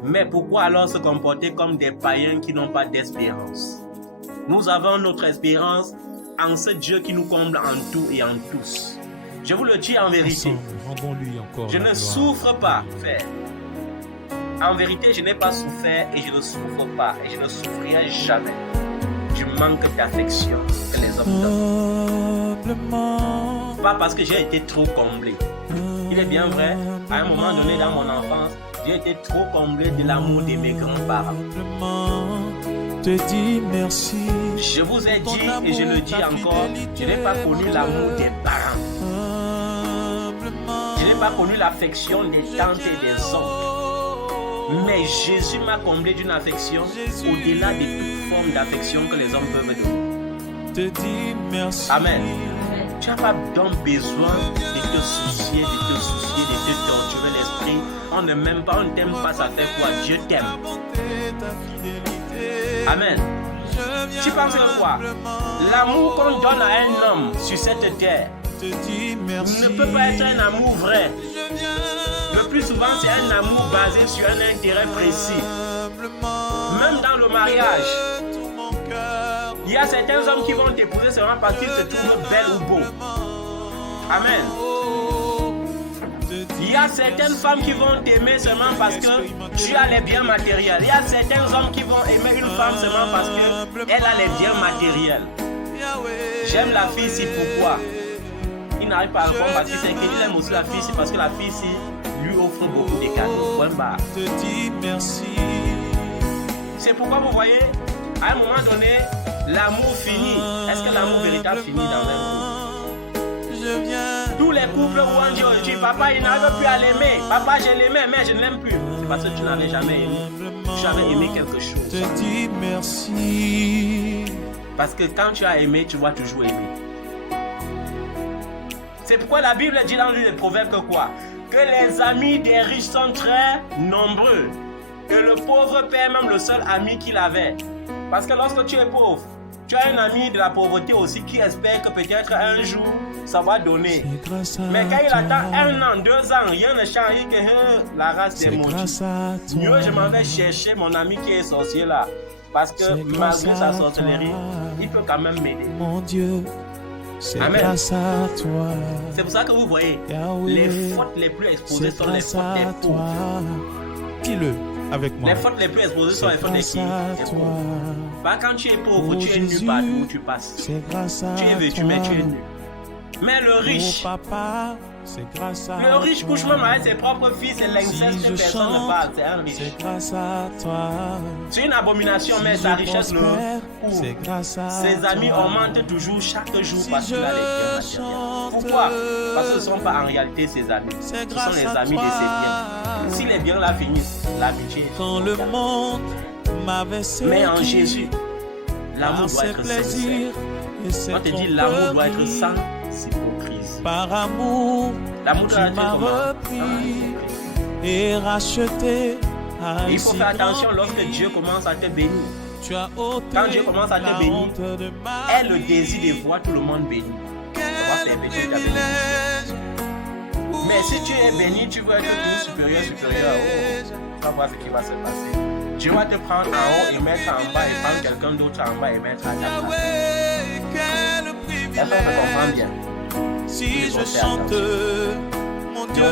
Mais pourquoi alors se comporter comme des païens qui n'ont pas d'espérance? Nous avons notre espérance en ce Dieu qui nous comble en tout et en tous. Je vous le dis en vérité, je ne souffre pas, frère. En vérité, je n'ai pas souffert et je ne souffre pas et je ne souffrirai jamais. Je manque d'affection que les hommes donnent. Pas parce que j'ai été trop comblé. Il est bien vrai, à un moment donné dans mon enfance, j'ai été trop comblé de l'amour de mes grands-parents. Te dis merci. Je vous ai dit et je le dis encore, je n'ai pas connu l'amour des parents. Je n'ai pas connu l'affection des tantes et des oncles. Mais Jésus m'a comblé d'une affection au-delà de toute forme d'affection que les hommes peuvent donner. Te dis merci. Amen. Tu n'as pas donc besoin de te soucier, de te torturer l'esprit. On ne m'aime pas, on ne t'aime pas, ça fait quoi? Dieu t'aime. Amen. Tu penses que quoi? L'amour qu'on donne à un homme sur cette terre ne peut pas être un amour vrai. Le plus souvent, c'est un amour basé sur un intérêt précis. Même dans le mariage, il y a certains hommes qui vont t'épouser seulement parce qu'ils se trouvent belles ou beaux. Amen. Il y a certaines femmes qui vont t'aimer seulement parce que tu as les biens matériels. Il y a certains hommes qui vont aimer une femme seulement parce qu'elle a les biens matériels. J'aime la fille ici, pourquoi? Il n'arrive pas à répondre parce qu'il sait qu'il aime aussi la fille ici parce que la fille ici lui offre beaucoup de cadeaux. Point barre. C'est pourquoi vous voyez, à un moment donné, l'amour finit. Est-ce que l'amour véritable finit dans un couple? Tous les couples où on dit aujourd'hui, papa il n'arrive plus à l'aimer. Papa je l'aimais mais je ne l'aime plus. C'est parce que tu n'avais jamais aimé. Tu avais aimé quelque chose. Te dis merci. Parce que quand tu as aimé, tu vas toujours aimer. C'est pourquoi la Bible dit dans le livre des Proverbes que quoi? Que les amis des riches sont très nombreux. Que le pauvre père même le seul ami qu'il avait. Parce que lorsque tu es pauvre, tu as un ami de la pauvreté aussi qui espère que peut-être un jour ça va donner. Mais quand il attend 1 an, 2 ans, rien ne change, que la race des maudits. Mieux je m'en vais chercher mon ami qui est sorcier là. Parce que malgré sa sorcellerie, il peut quand même m'aider. Mon Dieu. Amen. Grâce à toi. C'est pour ça que vous voyez, Yahweh, les fautes les plus exposées sont les fautes des pauvres. Dis-le avec moi. Les fautes les plus exposées sont les fautes des qui? Des pauvres. Pas quand tu es pauvre, tu es nu Jésus, partout où tu passes. Tu es vêtu, mais tu es nu. Mais le riche, Papa, c'est grâce à le riche couche toi. même avec ses propres fils, c'est l'inceste que personne ne parle, c'est un riche. C'est grâce à toi. C'est une abomination, mais sa richesse le c'est couvre. grâce à Ses amis toi. augmentent toujours chaque jour Si parce qu'il a les biens je matériels. chante, Pourquoi? Parce que ce ne sont pas en réalité ses amis. Ce sont grâce les à amis de toi. ses biens. Si les biens là finissent, l'amitié. Quand le monde m'avait séduit, Mais en Jésus, l'amour doit ses être sincère. plaisirs et ses On te dit l'amour doit être sans hypocrisie. par amour, L'amour doit tu être m'as comment? repris et racheté. Il faut faire attention lorsque Dieu commence à te bénir. Tu as ôté Quand Dieu commence à te la bénir, honte de ma aie le désir de voir tout le monde béni. Ça va faire péter ta bénédiction. Mais si tu es béni, tu veux être tout supérieur. Oh, tu vas voir ce qui va se passer. Dieu va te prendre en haut et mettre en bas et prendre quelqu'un d'autre en bas et mettre à ta place. Est-ce qu'on me comprend bien? Si je chante, mon Dieu,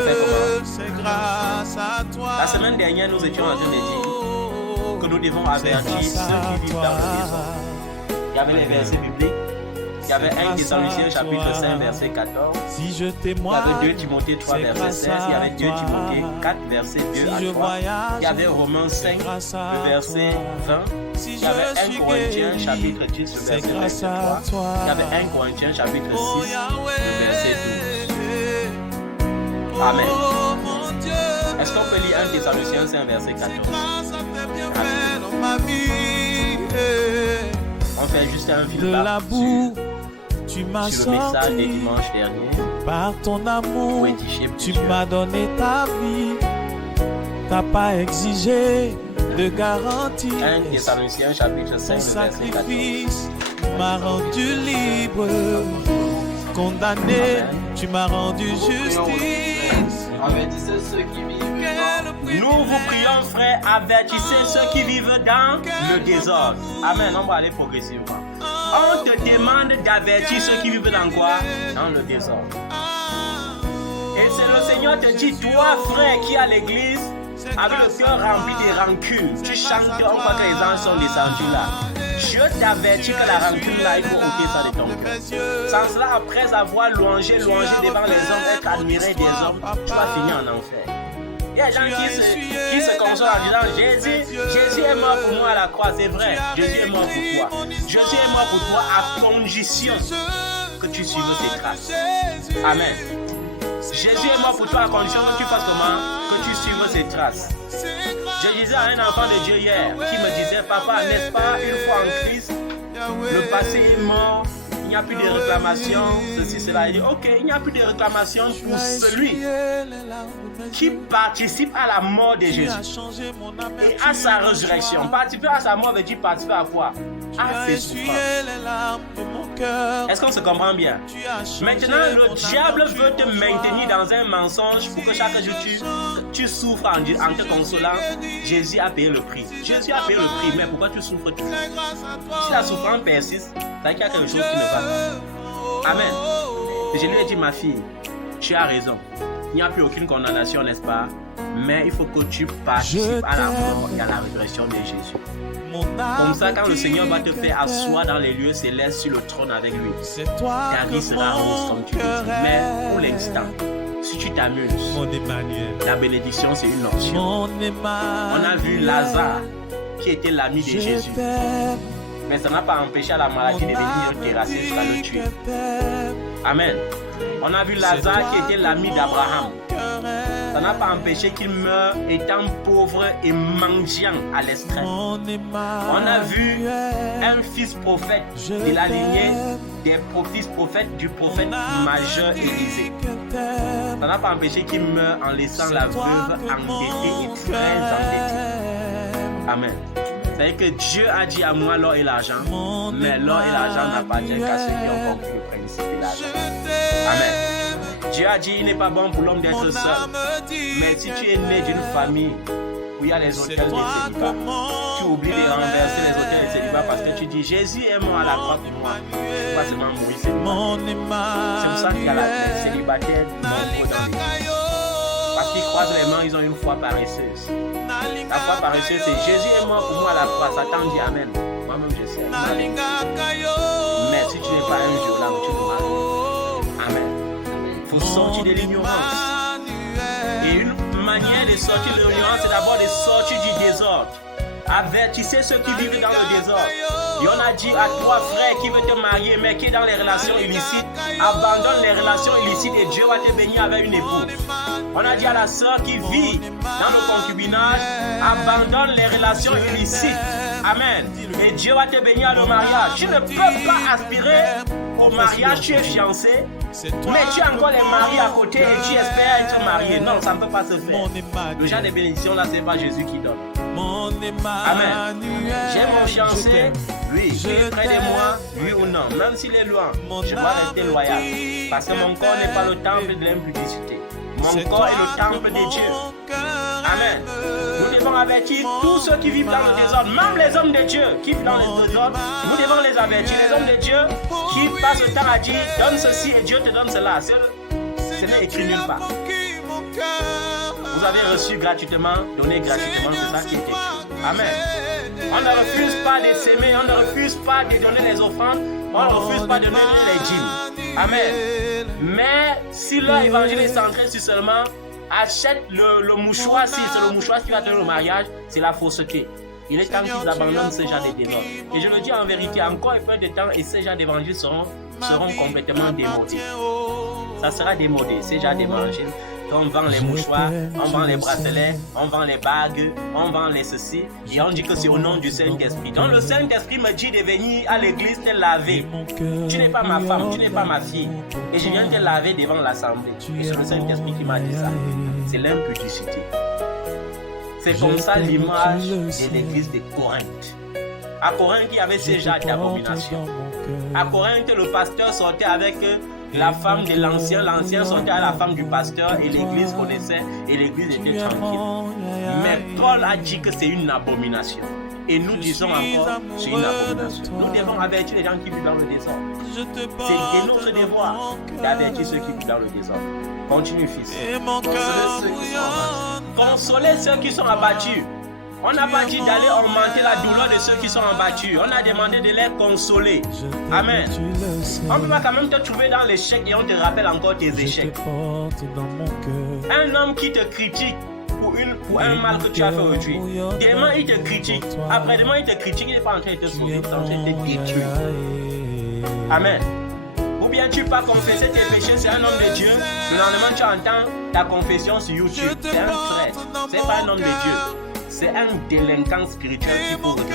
c'est grâce à toi. La semaine dernière, nous étions en train de dire que nous devons avertir ceux qui vivent dans les maisons. Il y avait les versets bibliques. Il y avait 1 Thessaloniciens chapitre 5 verset 14. Si je Il y témoigne, avait 2 Timothée 3 verset 16. Il y avait 2 Timothée 4 verset 2 à 3. Il y avait Romains 5 le verset 20. Il y avait 1 Corinthiens chapitre 10 le verset 23. Il y avait 1 Corinthiens chapitre 6 le verset 12. Amen. Est-ce qu'on peut lire 1 Thessaloniciens 5 verset 14? On fait juste un de feedback la boue, tu m'as sur le message des sorti dimanches derniers. Par ton amour, tu m'as donné ta vie. T'as pas exigé de garantie. 1 Thessaloniciens chapitre 5, Ton sacrifice m'a rendu libre. Condamné, tu m'as rendu justice. Avertissez ceux qui vivent Nous vous prions, frères, avertissez ceux qui vivent dans le désordre. Amen. On va aller progressivement. On te demande d'avertir ceux qui vivent dans quoi? Dans le désordre. Et c'est le Seigneur te dit, toi, frère, qui est à l'église, avec le cœur rempli de rancune, tu chantes, on voit que les anges sont descendus là. Je t'avertis que la rancune là, il faut ôter ça de ton cœur. Sans cela, après avoir louangé devant les hommes, être admiré des hommes, tu vas finir en enfer. Il y a des gens qui se consolent en disant Jésus est mort pour moi à la croix, c'est vrai. Jésus est mort pour toi. Jésus est mort pour toi à condition que tu suives ses traces. Amen. Jésus est mort pour toi à condition que tu fasses comment? Que tu suives ses traces. Je disais à un enfant de Dieu hier qui me disait, papa, n'est-ce pas, une fois en Christ, le passé est mort, il n'y a plus de réclamation, ceci, cela. Il dit, ok, il n'y a plus de réclamation pour celui qui participe à la mort de Jésus et à sa résurrection. Participer à sa mort veut dire participer à quoi? À ses souffrances. Est-ce qu'on se comprend bien? Maintenant, le diable veut te maintenir dans un mensonge pour que chaque jour tu souffres en te consolant. Jésus a payé le prix. Jésus a payé le prix, mais pourquoi tu souffres toujours? Si la souffrance persiste, c'est qu'il y a quelque chose qui ne va pas. Amen. Et je lui ai dit, ma fille, tu as raison. Il n'y a plus aucune condamnation, n'est-ce pas? Mais il faut que tu participes à la mort et à la résurrection de Jésus. Comme ça, quand le Seigneur va te faire asseoir dans les lieux célestes sur le trône avec lui, ta vie sera rose comme tu le dis. Mais pour l'instant, si tu t'amuses, la bénédiction c'est une option. On a vu Lazare qui était l'ami de Jésus. Mais ça n'a pas empêché la maladie de venir le terrasser jusqu'à le tuer. Amen. On a vu Lazare qui était l'ami d'Abraham. Ça n'a pas empêché qu'il meure étant pauvre et mendiant à l'extrême. On a vu un fils prophète de la lignée des fils prophètes du prophète majeur Élisée. Ça n'a pas empêché qu'il meure en laissant la veuve endettée et très endettée. Amen. C'est-à-dire que Dieu a dit à moi l'or et l'argent, mais l'or et l'argent n'appartiennent qu'à ceux qui ont compris le principe de l'argent. Amen. Dieu a dit il n'est pas bon pour l'homme d'être seul. Mais si tu es né d'une famille où il y a les hôtels de célibat, tu oublies de renverser les hôtels de célibat parce que tu dis Jésus est mort à la croix pour moi. Tu ne vas pas seulement mourir célibataire. C'est pour ça qu'il y a les célibataires nombreux dans l'église. Parce qu'ils croisent les mains, ils ont une foi paresseuse. La foi paresseuse, c'est Jésus est mort pour moi à la croix. Satan dit Amen. Moi-même je sais. Mais si tu n'es pas un violent, tu te maries. Amen. Il faut sortir de l'ignorance. Et une manière de sortir de l'ignorance, c'est d'abord de sortir du désordre. Avertissez ceux qui vivent dans le désordre. Et on a dit à toi, frère, qui veut te marier, mais qui est dans les relations illicites, abandonne les relations illicites et Dieu va te bénir avec une épouse. On a dit à la sœur qui vit dans le concubinage, abandonne les relations illicites. Amen. Et Dieu va te bénir au mariage. Tu ne peux pas aspirer au mariage, tu es fiancé, mais tu as encore les maris à côté et tu espères être marié. Non, ça ne peut pas se faire. Le genre de bénédiction là, c'est pas Jésus qui donne. Amen. J'ai mon fiancé, oui, il est près de moi, oui ou non. Même s'il est loin, je dois rester loyal. Parce que mon corps n'est pas le temple de l'impudicité. Mon corps est le temple de Dieu. Amen. Nous devons avertir tous ceux qui vivent dans le désordre, même les hommes de Dieu qui vivent dans le désordre. Nous devons les avertir, les hommes de Dieu qui passent le temps à dire donne ceci et Dieu te donne cela. Ce n'est écrit nulle part. Vous avez reçu gratuitement, donné gratuitement, c'est ça qui est écrit. Amen. On ne refuse pas de s'aimer, on ne refuse pas de donner les offrandes, on ne refuse pas de donner les dîmes. Amen. Mais si leur évangile est centré sur seulement achète le mouchoir, si c'est le mouchoir qui va donner le mariage, c'est la fausseté. Il est temps qu'ils abandonnent ce genre de désordre. Et je le dis en vérité, encore un peu de temps et ces gens d'évangile seront complètement démodés. Ça sera démodé, ces gens d'évangile qu'on vend les mouchoirs, on vend les bracelets, on vend les bagues, on vend les ceci, et on dit que c'est au nom du Saint-Esprit. Donc le Saint-Esprit me dit de venir à l'église te laver. Tu n'es pas ma femme, tu n'es pas ma fille. Et je viens te laver devant l'assemblée. Et c'est le Saint-Esprit qui m'a dit ça. C'est l'impudicité. C'est comme ça l'image de l'église de Corinthe. À Corinthe, il y avait ces genres d'abominations. À Corinthe, le pasteur sortait avec la femme de l'ancien sortait à la femme du pasteur et l'église connaissait et l'église était tranquille. Mais Paul a dit que c'est une abomination. Et nous disons encore, c'est une abomination. Nous devons avertir les gens qui vivent dans le désordre. C'est notre devoir d'avertir ceux qui vivent dans le désordre. Continue, fils. Consoler ceux qui sont abattus. On n'a pas dit d'aller augmenter la douleur de ceux qui sont abattus. On a demandé de les consoler. Amen. On ne peut pas quand même te trouver dans l'échec et on te rappelle encore tes échecs. Un homme qui te critique pour un mal que tu as fait aujourd'hui. Demain, il te critique. Après-demain, il te critique. Il n'est pas en train de te sauver, il est en train de te détruire. Amen. Ou bien tu pas confesser tes péchés, c'est un homme de Dieu. Le lendemain, tu entends ta confession sur YouTube. C'est un frère. C'est pas un homme de Dieu. C'est un délinquant spirituel qu'il faut redresser.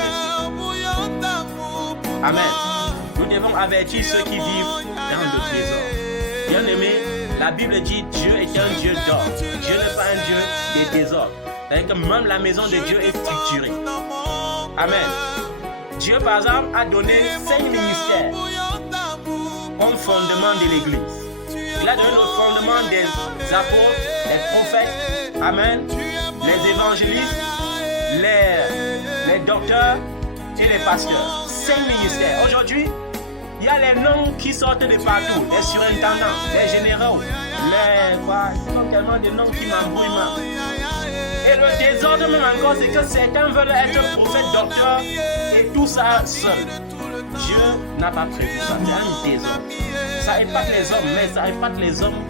Amen. Nous devons avertir ceux qui vivent dans le trésor. Bien-aimé, la Bible dit Dieu est un Dieu d'or. Dieu n'est pas un Dieu des désordres. C'est-à-dire que même la maison de Dieu est structurée. Amen. Dieu, par exemple, a donné 5 ministères comme fondement de l'Église. Il a donné le fondement des apôtres, des prophètes, amen, les évangélistes, les docteurs et les pasteurs. 5 ministères. Aujourd'hui, il y a les noms qui sortent de partout, les surintendants, les généraux, les quoi, ils ont tellement de noms qui m'embrouillent. Et le désordre même encore, c'est que certains veulent être prophètes, docteurs et tout ça seul. Dieu n'a pas prévu ça, c'est un désordre. Ça impacte les hommes, mais ça impacte les hommes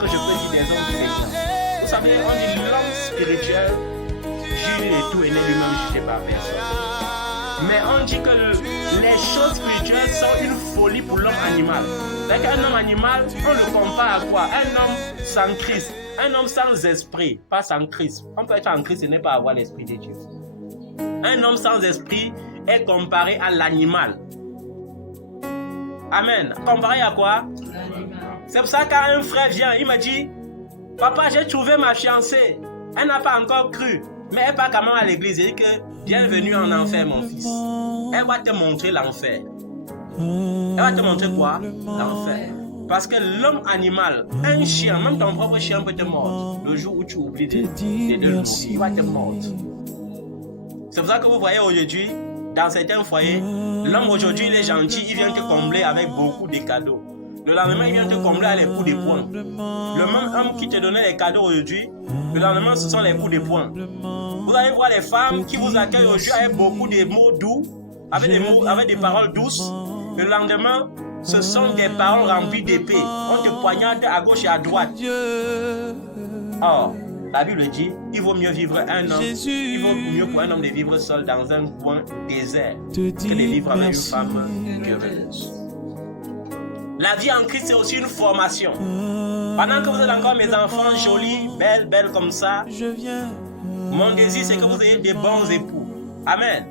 que je peux dire des hommes chrétiens. Vous savez, on dit l'homme spirituel juge et tout et n'est lui-même jugé par personne. Mais on dit que les choses spirituelles sont une folie pour l'homme animal. Donc un homme animal, on le compare à quoi? Un homme sans Christ, un homme sans esprit, pas sans Christ. On peut être en Christ et ne pas avoir l'esprit de Dieu. Un homme sans esprit est comparé à l'animal. Amen. Comparé à quoi? C'est pour ça que quand un frère vient, il me dit, papa, j'ai trouvé ma fiancée. Elle n'a pas encore cru, mais elle part quand même à l'église. Elle dit que bienvenue en enfer, mon fils. Elle va te montrer l'enfer. Elle va te montrer quoi? L'enfer. Parce que l'homme animal, un chien, même ton propre chien peut te mordre. Le jour où tu oublies de le nourrir, il va te mordre. C'est pour ça que vous voyez aujourd'hui, dans certains foyers, l'homme aujourd'hui il est gentil, il vient te combler avec beaucoup de cadeaux. Le lendemain, il vient te combler avec les coups de poing. Le même homme qui te donnait les cadeaux aujourd'hui, le lendemain, ce sont les coups de poing. Vous allez voir les femmes qui vous accueillent aujourd'hui avec beaucoup de mots doux, avec des paroles douces. Le lendemain, ce sont des paroles remplies d'épée. On te poignarde à gauche et à droite. Or, la Bible dit, il vaut mieux vivre un homme, il vaut mieux pour un homme de vivre seul dans un coin désert que de vivre avec une femme heureuse. La vie en Christ, c'est aussi une formation. Pendant que vous êtes encore mes enfants jolis, belles comme ça, mon désir, c'est que vous ayez des bons époux. Amen.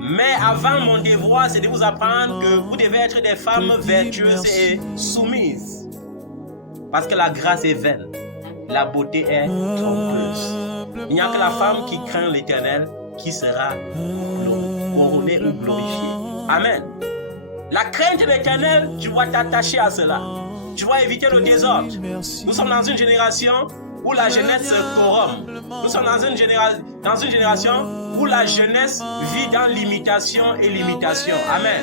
Mais avant, mon devoir, c'est de vous apprendre que vous devez être des femmes vertueuses et soumises. Parce que la grâce est vaine. La beauté est trompeuse. Il n'y a que la femme qui craint l'Éternel qui sera couronnée ou glorifiée. Amen. La crainte de l'Éternel, tu vas t'attacher à cela. Tu vas éviter le désordre. Nous sommes dans une génération où la jeunesse se corrompt. Nous sommes dans une génération où la jeunesse vit dans l'imitation et l'imitation. Amen.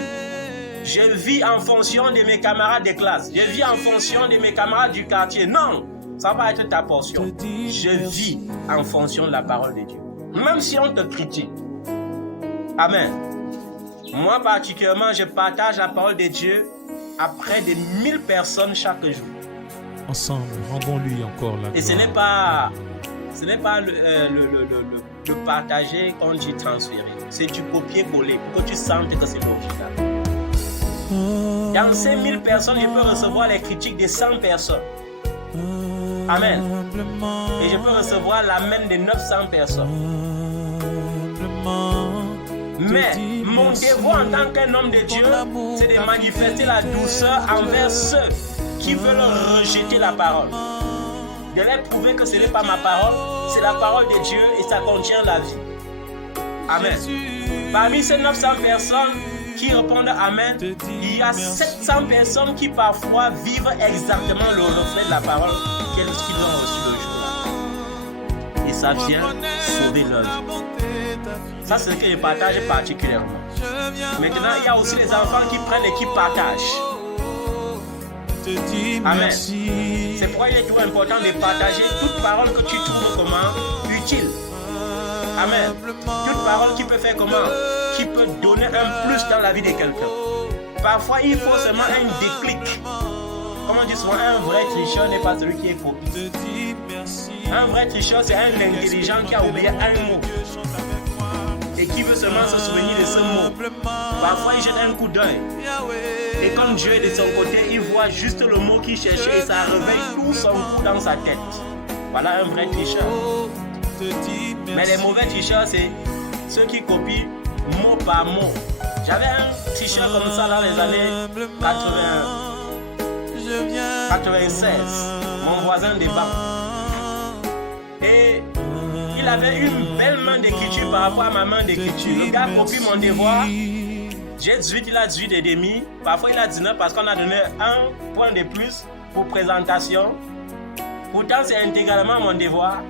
Je vis en fonction de mes camarades de classe. Je vis en fonction de mes camarades du quartier. Non, ça va être ta portion. Je vis en fonction de la parole de Dieu. Même si on te critique. Amen. Moi particulièrement, je partage la parole de Dieu à près de 1000 personnes chaque jour. Ensemble, rendons-lui encore la gloire. Et ce n'est pas le partager quand tu transférer. C'est du copier-coller pour que tu sentes que c'est l'original. Dans ces 1000 personnes, je peux recevoir les critiques de 100 personnes. Amen. Et je peux recevoir l'amen de 900 personnes. Mais mon devoir en tant qu'un homme de Dieu, c'est de manifester la douceur envers ceux qui veulent rejeter la parole. De leur prouver que ce n'est pas ma parole, c'est la parole de Dieu et ça contient la vie. Amen. Parmi ces 900 personnes qui répondent Amen, il y a 700 personnes qui parfois vivent exactement le reflet de la parole qu'ils ont reçue le jour-là. Et ça vient sauver leur vie. Ça, c'est ce que je partage particulièrement. Maintenant, il y a aussi les enfants qui prennent et qui partagent. Amen. C'est pourquoi il est toujours important de partager toute parole que tu trouves comment utile. Amen. Toute parole qui peut faire comment, qui peut donner un plus dans la vie de quelqu'un. Parfois, il faut seulement un déclic. Comme on dit souvent, un vrai tricheur n'est pas celui qui est copié. Un vrai tricheur, c'est un intelligent qui a oublié un mot et qui veut seulement se souvenir de ce mot. Parfois, il jette un coup d'œil. Et comme Dieu est de son côté, il voit juste le mot qu'il cherchait et ça réveille tout son coup dans sa tête. Voilà un vrai tricheur. Mais les mauvais tricheurs, c'est ceux qui copient mot par mot. J'avais un tricheur comme ça dans les années 96, mon voisin des bancs. Et il avait une belle main d'écriture par rapport à ma main d'écriture. Le gars copie mon devoir. J'ai 18, il a 18 et demi. Parfois il a 19 parce qu'on a donné un point de plus pour présentation. Pourtant c'est intégralement mon devoir.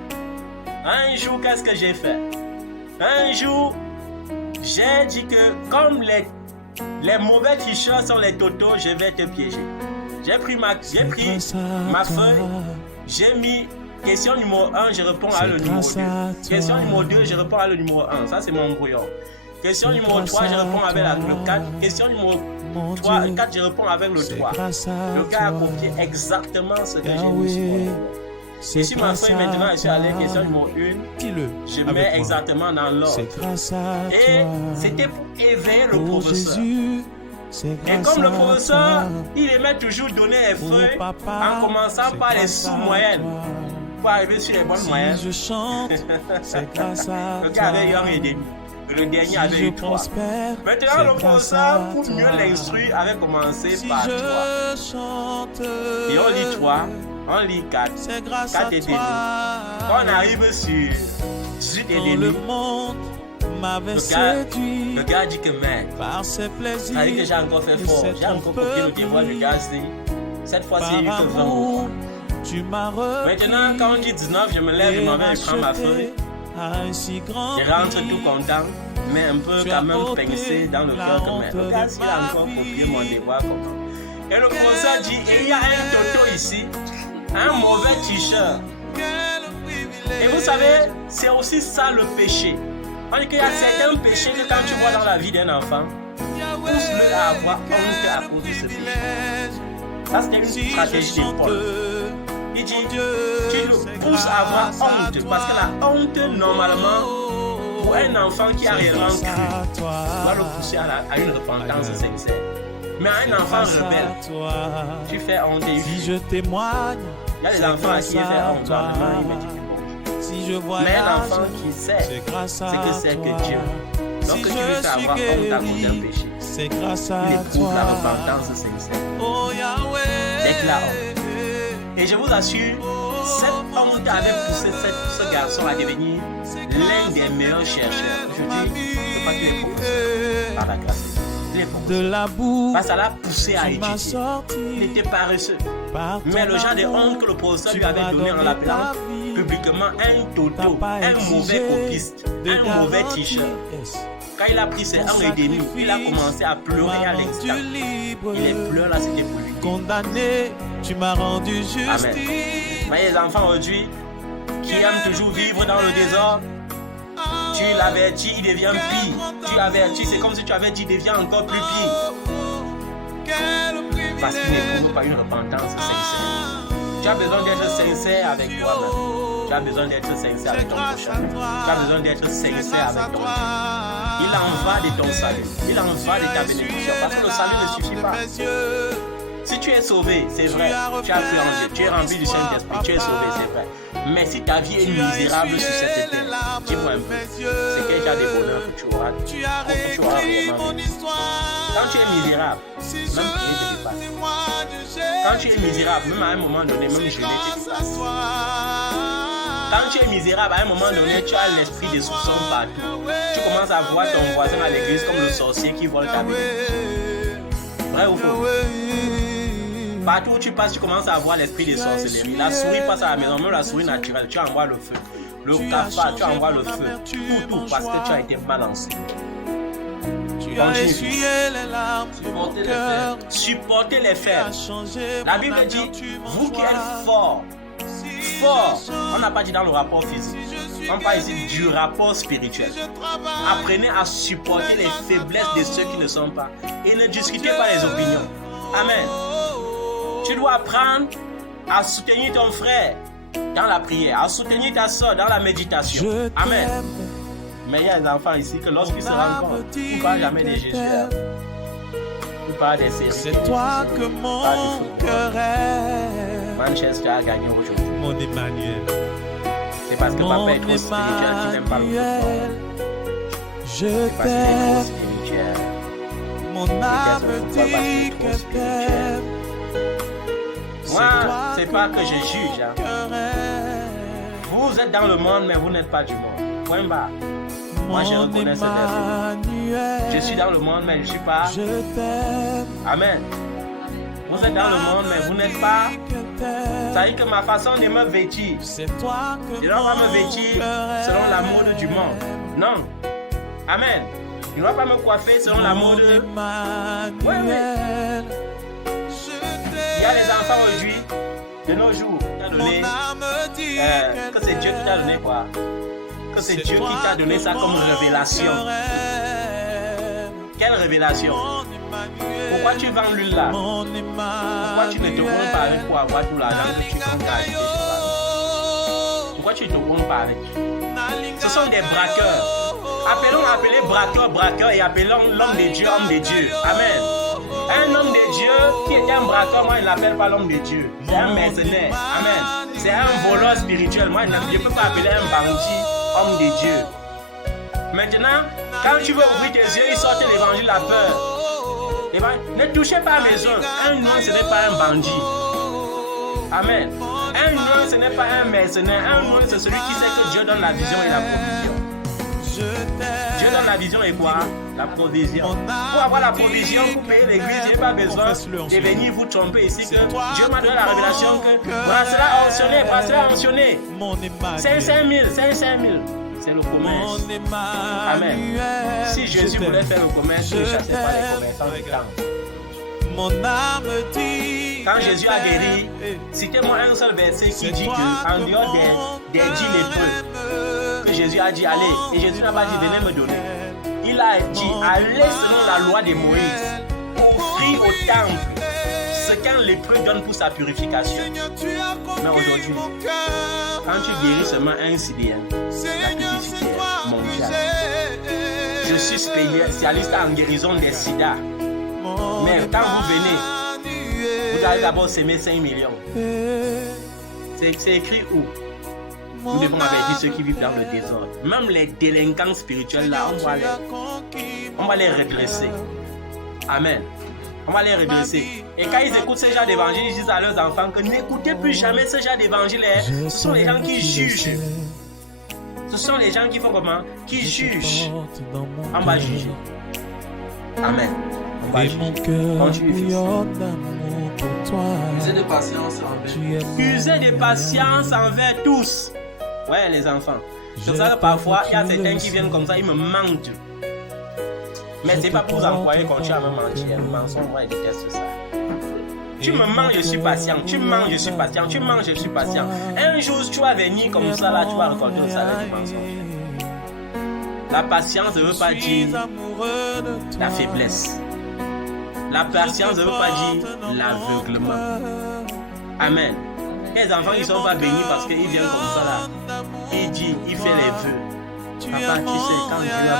Un jour, qu'est-ce que j'ai fait? Un jour, j'ai dit que comme les mauvais tricheurs sont les totaux, je vais te piéger. J'ai pris ma feuille, j'ai mis question numéro 1, je réponds à le numéro 2. Question numéro 2, je réponds à le numéro 1. Ça, c'est mon brouillon. Question numéro 3, je réponds avec le 4. Question numéro 4, je réponds avec le 3. Le gars a copié exactement ce que j'ai mis sur mon livre. Et sur ma feuille maintenant, je suis allé à question numéro 1. Je mets exactement dans l'ordre. Et c'était pour éveiller le professeur. Et comme le professeur, il aimait toujours donner les feuilles en commençant par les sous-moyennes pour arriver sur les bonnes moyennes. Le gars avait eu 1 et demi. Le dernier avait eu 3. Maintenant, le professeur, pour mieux l'instruire, avait commencé par 3. Et on lit 3. On lit 4. 4 et demi. Quand on arrive sur 18 et demi, le gars dit que mec, ça dit que j'ai encore fait fort. J'ai encore copié le devoir du gars. Cette fois-ci, il y a eu que 20 euros. Maintenant, quand on dit 19, je me lève, je m'en vais, je prends ma feuille. Je rentre tout content, mais un peu quand même pincé dans le cœur que mec. Le gars, s'il a encore copié mon devoir, comment? Et le professeur dit, et il y a un toto ici. Un mauvais tricheur. Et vous savez, c'est aussi ça le péché. On dit qu'il y a certains péchés que quand tu vois dans la vie d'un enfant, pousse-le à avoir honte à cause de ce péché. Ça, c'était une stratégie de Paul. Il dit, tu le pousses à avoir honte. Parce que la honte, normalement, pour un enfant qui a réellement cru, doit le pousser à une repentance sincère. Mais un enfant rebelle, tu fais honte et il je témoigne. Il y a des enfants à qui il fait honte, il me dit bon. Mais un enfant qui sait, c'est que c'est que Dieu. Donc que tu veux faire avoir honte à cause d'un péché. Il éprouve la repentance sincère. Dès qu'il a honte. Et je vous assure, cette honte avait poussé ce garçon à devenir l'un des meilleurs chercheurs. Je dis, je crois qu'il est professeur par la grâce. De la boue, ça l'a poussé à étudier. Il était paresseux. Mais le genre de honte que le professeur lui avait donné en l'appelant publiquement un toto, un mauvais copiste, un mauvais tricheur. Quand il a pris ses 1 et demi, il a commencé à pleurer à l'instant. Et les pleurs là, c'était pour lui. Condamné, tu m'as rendu justice. Amen. Mais les enfants aujourd'hui qui aiment toujours vivre dans le désordre, tu l'avertis, il devient pire. Tu l'avertis, c'est comme si tu avais dit, il devient encore plus pire. Parce qu'il n'éprouve pas une repentance sincère. Tu as besoin d'être sincère avec toi-même. Tu as besoin d'être sincère avec ton prochain. Tu as besoin d'être sincère avec ton Dieu. Il en va de ton salut. Il en va de ta bénédiction. Parce que le salut ne suffit pas. Si tu es sauvé, c'est vrai, tu as cru en Dieu, tu es rempli du Saint-Esprit, tu es sauvé, c'est vrai. Mais si ta vie est misérable sur cette terre, dis-moi un peu, c'est quel genre de bonheur que tu auras vraiment vécu. Quand tu es misérable, même Dieu te dépasse. Quand tu es misérable, même à un moment donné, même je te dépasse. Quand tu es misérable, à un moment donné, tu as l'esprit de soupçon partout. Tu commences à voir ton voisin à l'église comme le sorcier qui vole ta vie. Vrai ou faux? Partout où tu passes, tu commences à voir l'esprit de sorcellerie. La souris passe à la maison, même la souris naturelle, tu envoies le feu. Le cafard, tu envoies le feu. Tout parce que tu as été mal enseigné. Continue. Supportez les faibles. La Bible dit, vous qui êtes forts, on n'a pas dit dans le rapport physique, on parle ici du rapport spirituel. Apprenez à supporter les faiblesses de ceux qui ne sont pas et ne discutez pas les opinions. Amen. Tu dois apprendre à soutenir ton frère dans la prière, à soutenir ta soeur dans la méditation. Amen. Mais il y a des enfants ici que lorsqu'ils se rendent compte, ils ne parlent jamais de Jésus. Ils parlent des séries. C'est toi que mon cœur est. Manchester a gagné aujourd'hui. Mon Emmanuel. C'est parce que papa est trop spirituel qu'il n'aime pas le football. Je t'aime. Mon âme dit que t'aime. Moi, c'est pas que je juge. Hein. Vous êtes dans le monde, mais vous n'êtes pas du monde. Point barre. Moi, je reconnais ce verset. Je suis dans le monde, mais je ne suis pas. Amen. Vous êtes dans le monde, mais vous n'êtes pas. Ça veut dire que ma façon de me vêtir, je ne dois pas me vêtir selon la mode du monde. Non. Amen. Je ne dois pas me coiffer selon la mode. Oui. Il y a des enfants aujourd'hui, de nos jours, qui t'a donné. Que c'est Dieu qui t'a donné quoi? Que c'est Dieu qui t'a donné ça comme révélation. Quelle révélation? Pourquoi tu vends l'huile là? Pourquoi tu ne te comptes pas avec pour avoir tout l'argent que tu comptes avec? Pourquoi tu ne te comptes pas avec? Ce sont des braqueurs. Appelez braqueur et appelons l'homme de Dieu homme de Dieu. Amen. Un homme de Dieu qui est un braqueur, moi je ne l'appelle pas l'homme de Dieu. C'est un mercenaire. Amen. C'est un voleur spirituel. Moi je ne peux pas appeler un bandit homme de Dieu. Maintenant, quand tu veux ouvrir tes yeux, il sort l'évangile la peur. Ne touchez pas à mes œuvres. Un homme, ce n'est pas un bandit. Amen. Un homme, ce n'est pas un mercenaire. Un homme, c'est celui qui sait que Dieu donne la vision et la provision. Dieu donne la vision et quoi? La provision. Pour avoir la provision, pour payer l'église, je n'ai pas besoin de venir vous tromper ici que Dieu m'a donné la révélation que bracelet mentionné. 500 000. C'est le commerce. Amen. Si Jésus voulait faire le commerce, il ne chassait pas les commerçants du temple. Quand Jésus a guéri, citez-moi un seul verset qui dit qu'en dehors des 10 lépreux, que Jésus a dit allez, et Jésus n'a pas dit venez me donner. Il a dit allez selon la loi de Moïse, offrir au temple ce qu'un lépreux donne pour sa purification. Mais aujourd'hui, quand tu guéris seulement un Syrien, la publicité est mondiale. Je suis spécialiste en guérison des sida. Mais quand vous venez, vous allez d'abord s'aimer 5 millions. C'est écrit où? Nous devons avertir ceux qui vivent dans le désordre. Même les délinquants spirituels là, on va les redresser. Amen. On va les redresser. Et quand ils écoutent ce genre d'évangile, ils disent à leurs enfants que n'écoutez plus jamais ce genre d'évangile. Ce sont les gens qui jugent. Ce sont les gens qui font comment? Qui jugent. On va juger. Amen. On va juger. Continue, fils. Usez de patience envers. Usez de patience envers tous. Ouais, les enfants. C'est pour ça que parfois, il y a certains qui viennent comme ça, ils me mentent. Mais c'est pas pour vous envoyer continuer à me mentir. Mensonge, moi, je déteste ça. Tu me mens, je suis patient. Tu mens, je suis patient. Tu mens, je suis patient. Un jour, tu vas venir comme ça, là, tu vas rencontrer le salaire du mensonge. La patience ne veut pas dire la faiblesse. La patience ne veut pas dire l'aveuglement. Amen. Les enfants, ils ne sont pas bénis parce qu'ils viennent comme ça là. Il dit, il fait les vœux. Papa, tu sais, quand Dieu va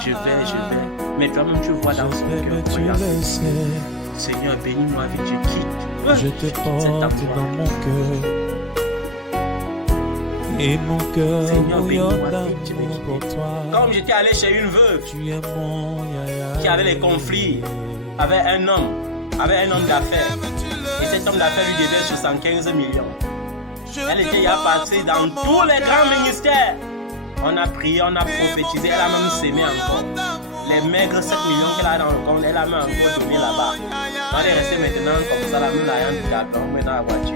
me bénir, je vais. Mais toi-même, tu vois dans son cœur. Seigneur, bénis-moi vite, je quitte. Je te porte dans mon cœur. Et mon cœur bouillonne d'amour pour toi. Comme j'étais allé chez une veuve Tu es mon yaya. qui avait des conflits avec un homme d'affaires. Et cet homme d'affaires lui devait 75 millions. Elle était passée dans tous les grands ministères. On a prié, on a prophétisé, elle a même sémé encore. Les maigres 7 millions qu'elle a dans le compte, elle a même encore donné là-bas. On est resté maintenant comme ça, la même l'ayant du gâteau, maintenant la voiture.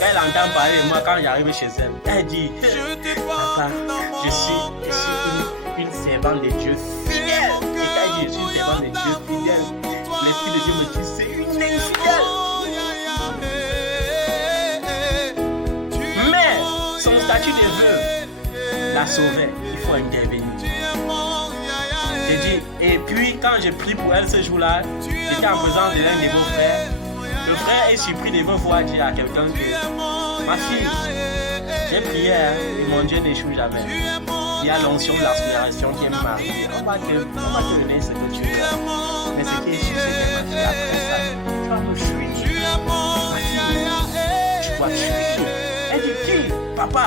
Quand elle entend parler de moi, quand j'arrive chez elle, elle dit, papa, je suis une servante de Dieu fidèle. Et quand elle dit, je suis une servante de Dieu fidèle, l'Esprit de Dieu me dit, c'est une infidèle. Mais son statut de veuve la sauvait. Il faut intervenir. J'ai dit, et puis quand j'ai prié pour elle ce jour-là, j'étais en présence de l'un de vos frères. Le frère est surpris de me voir dire à quelqu'un que ma fille, j'ai prié et mon Dieu n'échoue jamais. Il y a l'onction de l'aspiration qui est mariée. On va te donner ce que tu veux. Mais ce qui est sûr, c'est que ma fille, après ça, tu vas me fuir. Ma fille, tu vas fuir. Elle dit qui? Papa,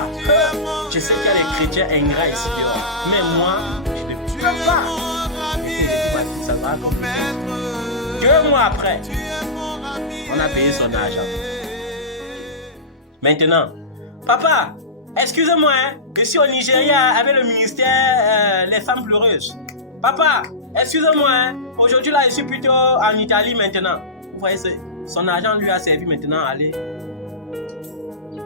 je sais qu'il y a des chrétiens ingrats ici dehors. Mais moi, je ne peux pas. Ça va comme 2 mois après, on a payé son argent. Maintenant, papa, excusez-moi, je suis au Nigeria avec le ministère Les Femmes Pleureuses. Papa, excusez-moi, aujourd'hui là, je suis plutôt en Italie maintenant. Vous voyez, son argent lui a servi maintenant à aller.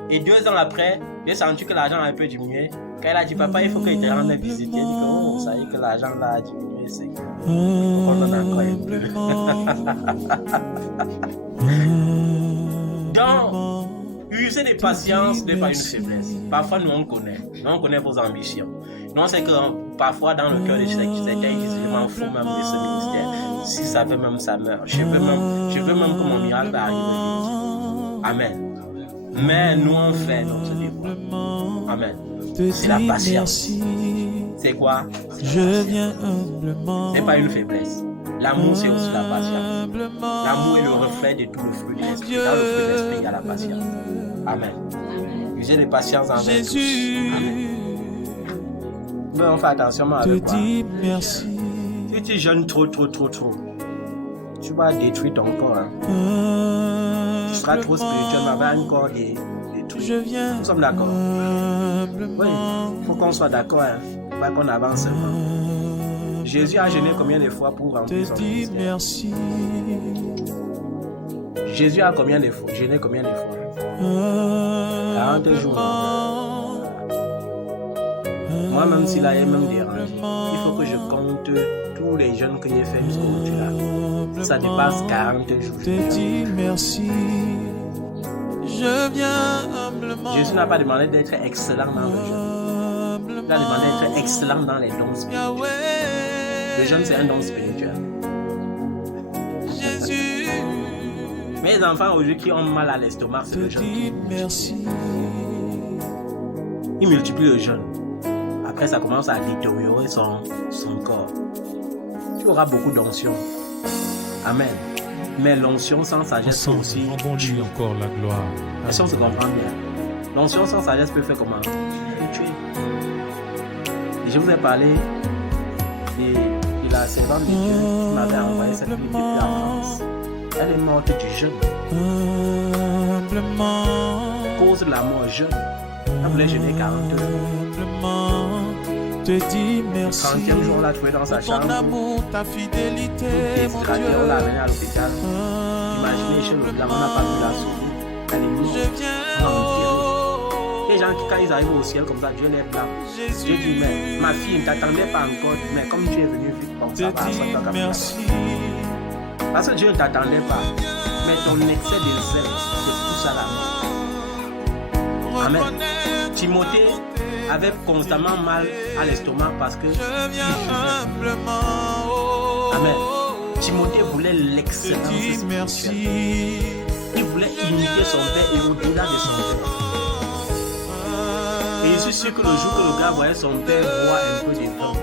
Et 2 ans après, j'ai senti que l'argent a un peu diminué. Quand elle a dit, papa, il faut qu'il te rende visite. Elle dit que, oh, ça y est que l'argent là a diminué. C'est on en a encore un peu. Donc, user de patience n'est pas une faiblesse. Parfois, nous, on connaît vos ambitions. Nous, on sait que parfois, dans le cœur de certains, ils disent, je m'en fous même de ce ministère. Si ça veut même, ça meurt. Je veux même que mon miracle arrive vite. Amen. Mais nous, on fait notre devoir. Amen. C'est la patience. C'est quoi? Je viens humblement. C'est pas une faiblesse. L'amour, c'est aussi la patience. L'amour est le reflet de tout le fruit de l'esprit. Dans le fruit de l'esprit, il y a la patience. Amen. Usez de patience envers tous. Amen. Mais on fait attention avec moi. Merci. Si tu jeûnes trop, tu vas détruire ton corps. Hein. Tu seras trop spirituel, mais avec un corps détruit. Nous sommes d'accord. Oui, il faut qu'on soit d'accord. Hein. Pas qu'on avance seulement. Jésus a jeûné combien de fois pour remplir son ministère? Jésus a jeûné combien de fois? 40 jours. Moi, même s'il a même dérangé, il faut que je compte tous les jeûnes que j'ai fait jusqu'au jour. Ça dépasse 40 jours. Merci. Je viens humblement. Jésus n'a pas demandé d'être excellent dans le jeûne. Il a demandé d'être excellent dans les dons spirituels. Le jeûne, c'est un don spirituel. Jésus. Mes enfants aujourd'hui qui ont mal à l'estomac, c'est le jeûne. Ils multiplient le jeûne. Après, ça commence à détériorer son corps. Tu auras beaucoup d'onction. Amen. Mais l'onction sans sagesse peut aussi. Rendons-lui encore la gloire. Si on se comprend bien. L'onction sans sagesse peut faire comment? Tuer. Et je vous ai parlé de la servante de Dieu qui m'avait envoyé cette Bible depuis la France. Elle est morte du jeûne. Cause de la mort jeûne. Elle voulait jeûner 40 heures. Te dis merci. Le 30e jour, on l'a trouvé dans sa chambre. Ton amour, ta fidélité, mon Dieu. On l'a amené à l'hôpital. Imaginez, chez le blanc, on n'a pas vu la souris. Elle est morte. Je viens. Les gens qui, quand ils arrivent au ciel comme ça, Dieu les blâme. Dieu dit, mais ma fille ne t'attendait pas encore. Mais comme tu es venu vite, comme ça va, ça va merci. Parce que Dieu ne t'attendait pas. Mais ton excès de zèle te pousse à la mort. Amen. Timothée avait constamment mal à l'estomac parce que Amen. Timothée voulait l'excellence spirituelle. Il voulait imiter son père et au-delà de son père. Et je suis sûr que le jour que le gars voyait son père boire un peu de vin,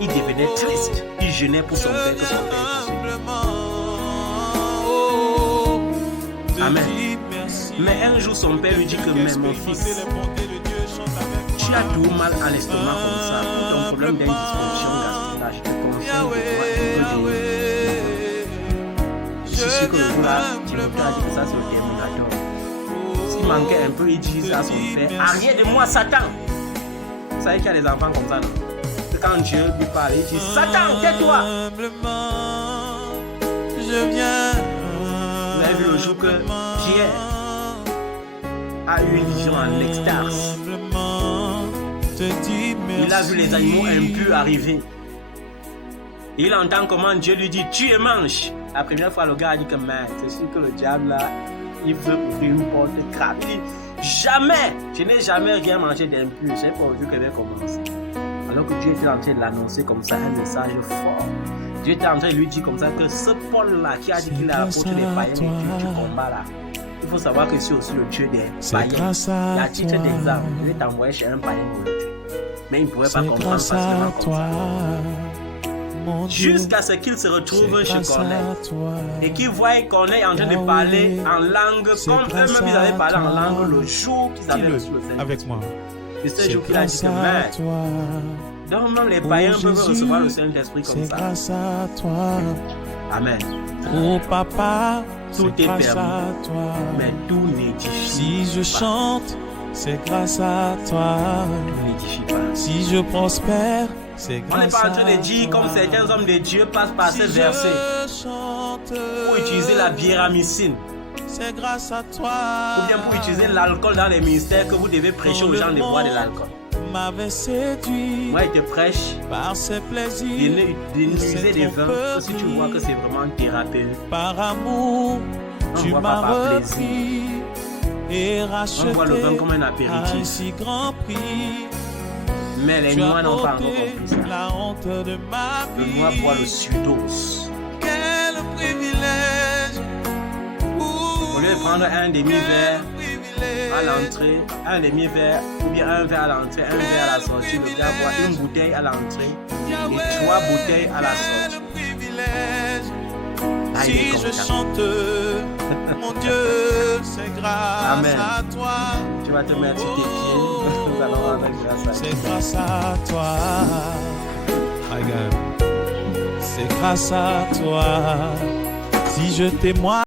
il devenait triste. Il jeûnait pour son père que son père est Amen. Mais un jour, son père lui dit que, mais mon fils, tu as tout mal à l'estomac comme ça, pour ton problème d'indisposition gastrique, je te conseille de boire un peu d'eau. Je suis sûr que le jour-là, tu me as dit que ça c'est le terminateur. S'il manquait un peu, il dit à son père, arrière de moi, Satan. Vous savez qu'il y a des enfants comme ça, non? Que quand Dieu lui parle, il dit, Satan, tais-toi. Vous avez vu le jour que Pierre a eu une vision en extase. Il a vu les animaux impurs arriver. Il entend comment Dieu lui dit, tu et mange. La première fois, le gars a dit que, mais c'est sûr que le diable là, il veut ouvrir une porte gratuite. Jamais, je n'ai jamais rien mangé d'impur. J'ai pas vu qu'elle avait commencé. Alors que Dieu était en train de l'annoncer comme ça, un message fort. Dieu était en train de lui dire comme ça que ce Paul-là qui a dit qu'il est l'apôtre des païens du combat là, il faut savoir que c'est aussi le Dieu des païens. Et à titre d'exemple, il est envoyé chez un païen pour le tuer. Mais il ne pouvait pas comprendre facilement comme ça. Jusqu'à ce qu'il se retrouve chez Corneille et qu'il voit Corneille en train de parler en langue comme eux-mêmes ils avaient parlé en langue le jour qu'ils avaient reçu le Saint-Esprit. Avec moi. C'est ce jour qu'il a dit que mais, donc même les païens peuvent recevoir le Saint-Esprit comme ça. Amen. Oh papa, tout est permis, mais tout n'édifie si je chante, c'est grâce à toi. Tout n'édifie pas. Si je prospère, c'est grâce à toi. On n'est pas en train de dire comme certains hommes de Dieu passent par ces versets pour utiliser la biéramycine. C'est grâce à toi. Ou bien pour utiliser l'alcool dans les ministères que vous devez prêcher aux gens de boire de l'alcool. Moi, il te prêche par ses plaisirs, d'utiliser des vins que si tu vois que c'est vraiment thérapeute. Par amour, tu m'as repris et racheté. On voit le vin comme un apéritif. Un si grand prix. Mais les noirs n'ont pas encore compris ça. La honte de ma vie. Le noir boit le sudose. Quel privilège. Au lieu de prendre un demi-verre à l'entrée, un demi-verre ou bien un verre à l'entrée, un verre à la sortie, le gars boit une bouteille à l'entrée et 3 bouteilles à la sortie. Si je chante, mon Dieu, c'est grâce Amen. à toi. Tu vas te mettre sur tes pieds, nous allons rendre grâce à C'est grâce à toi. C'est grâce à toi. Si je témoigne.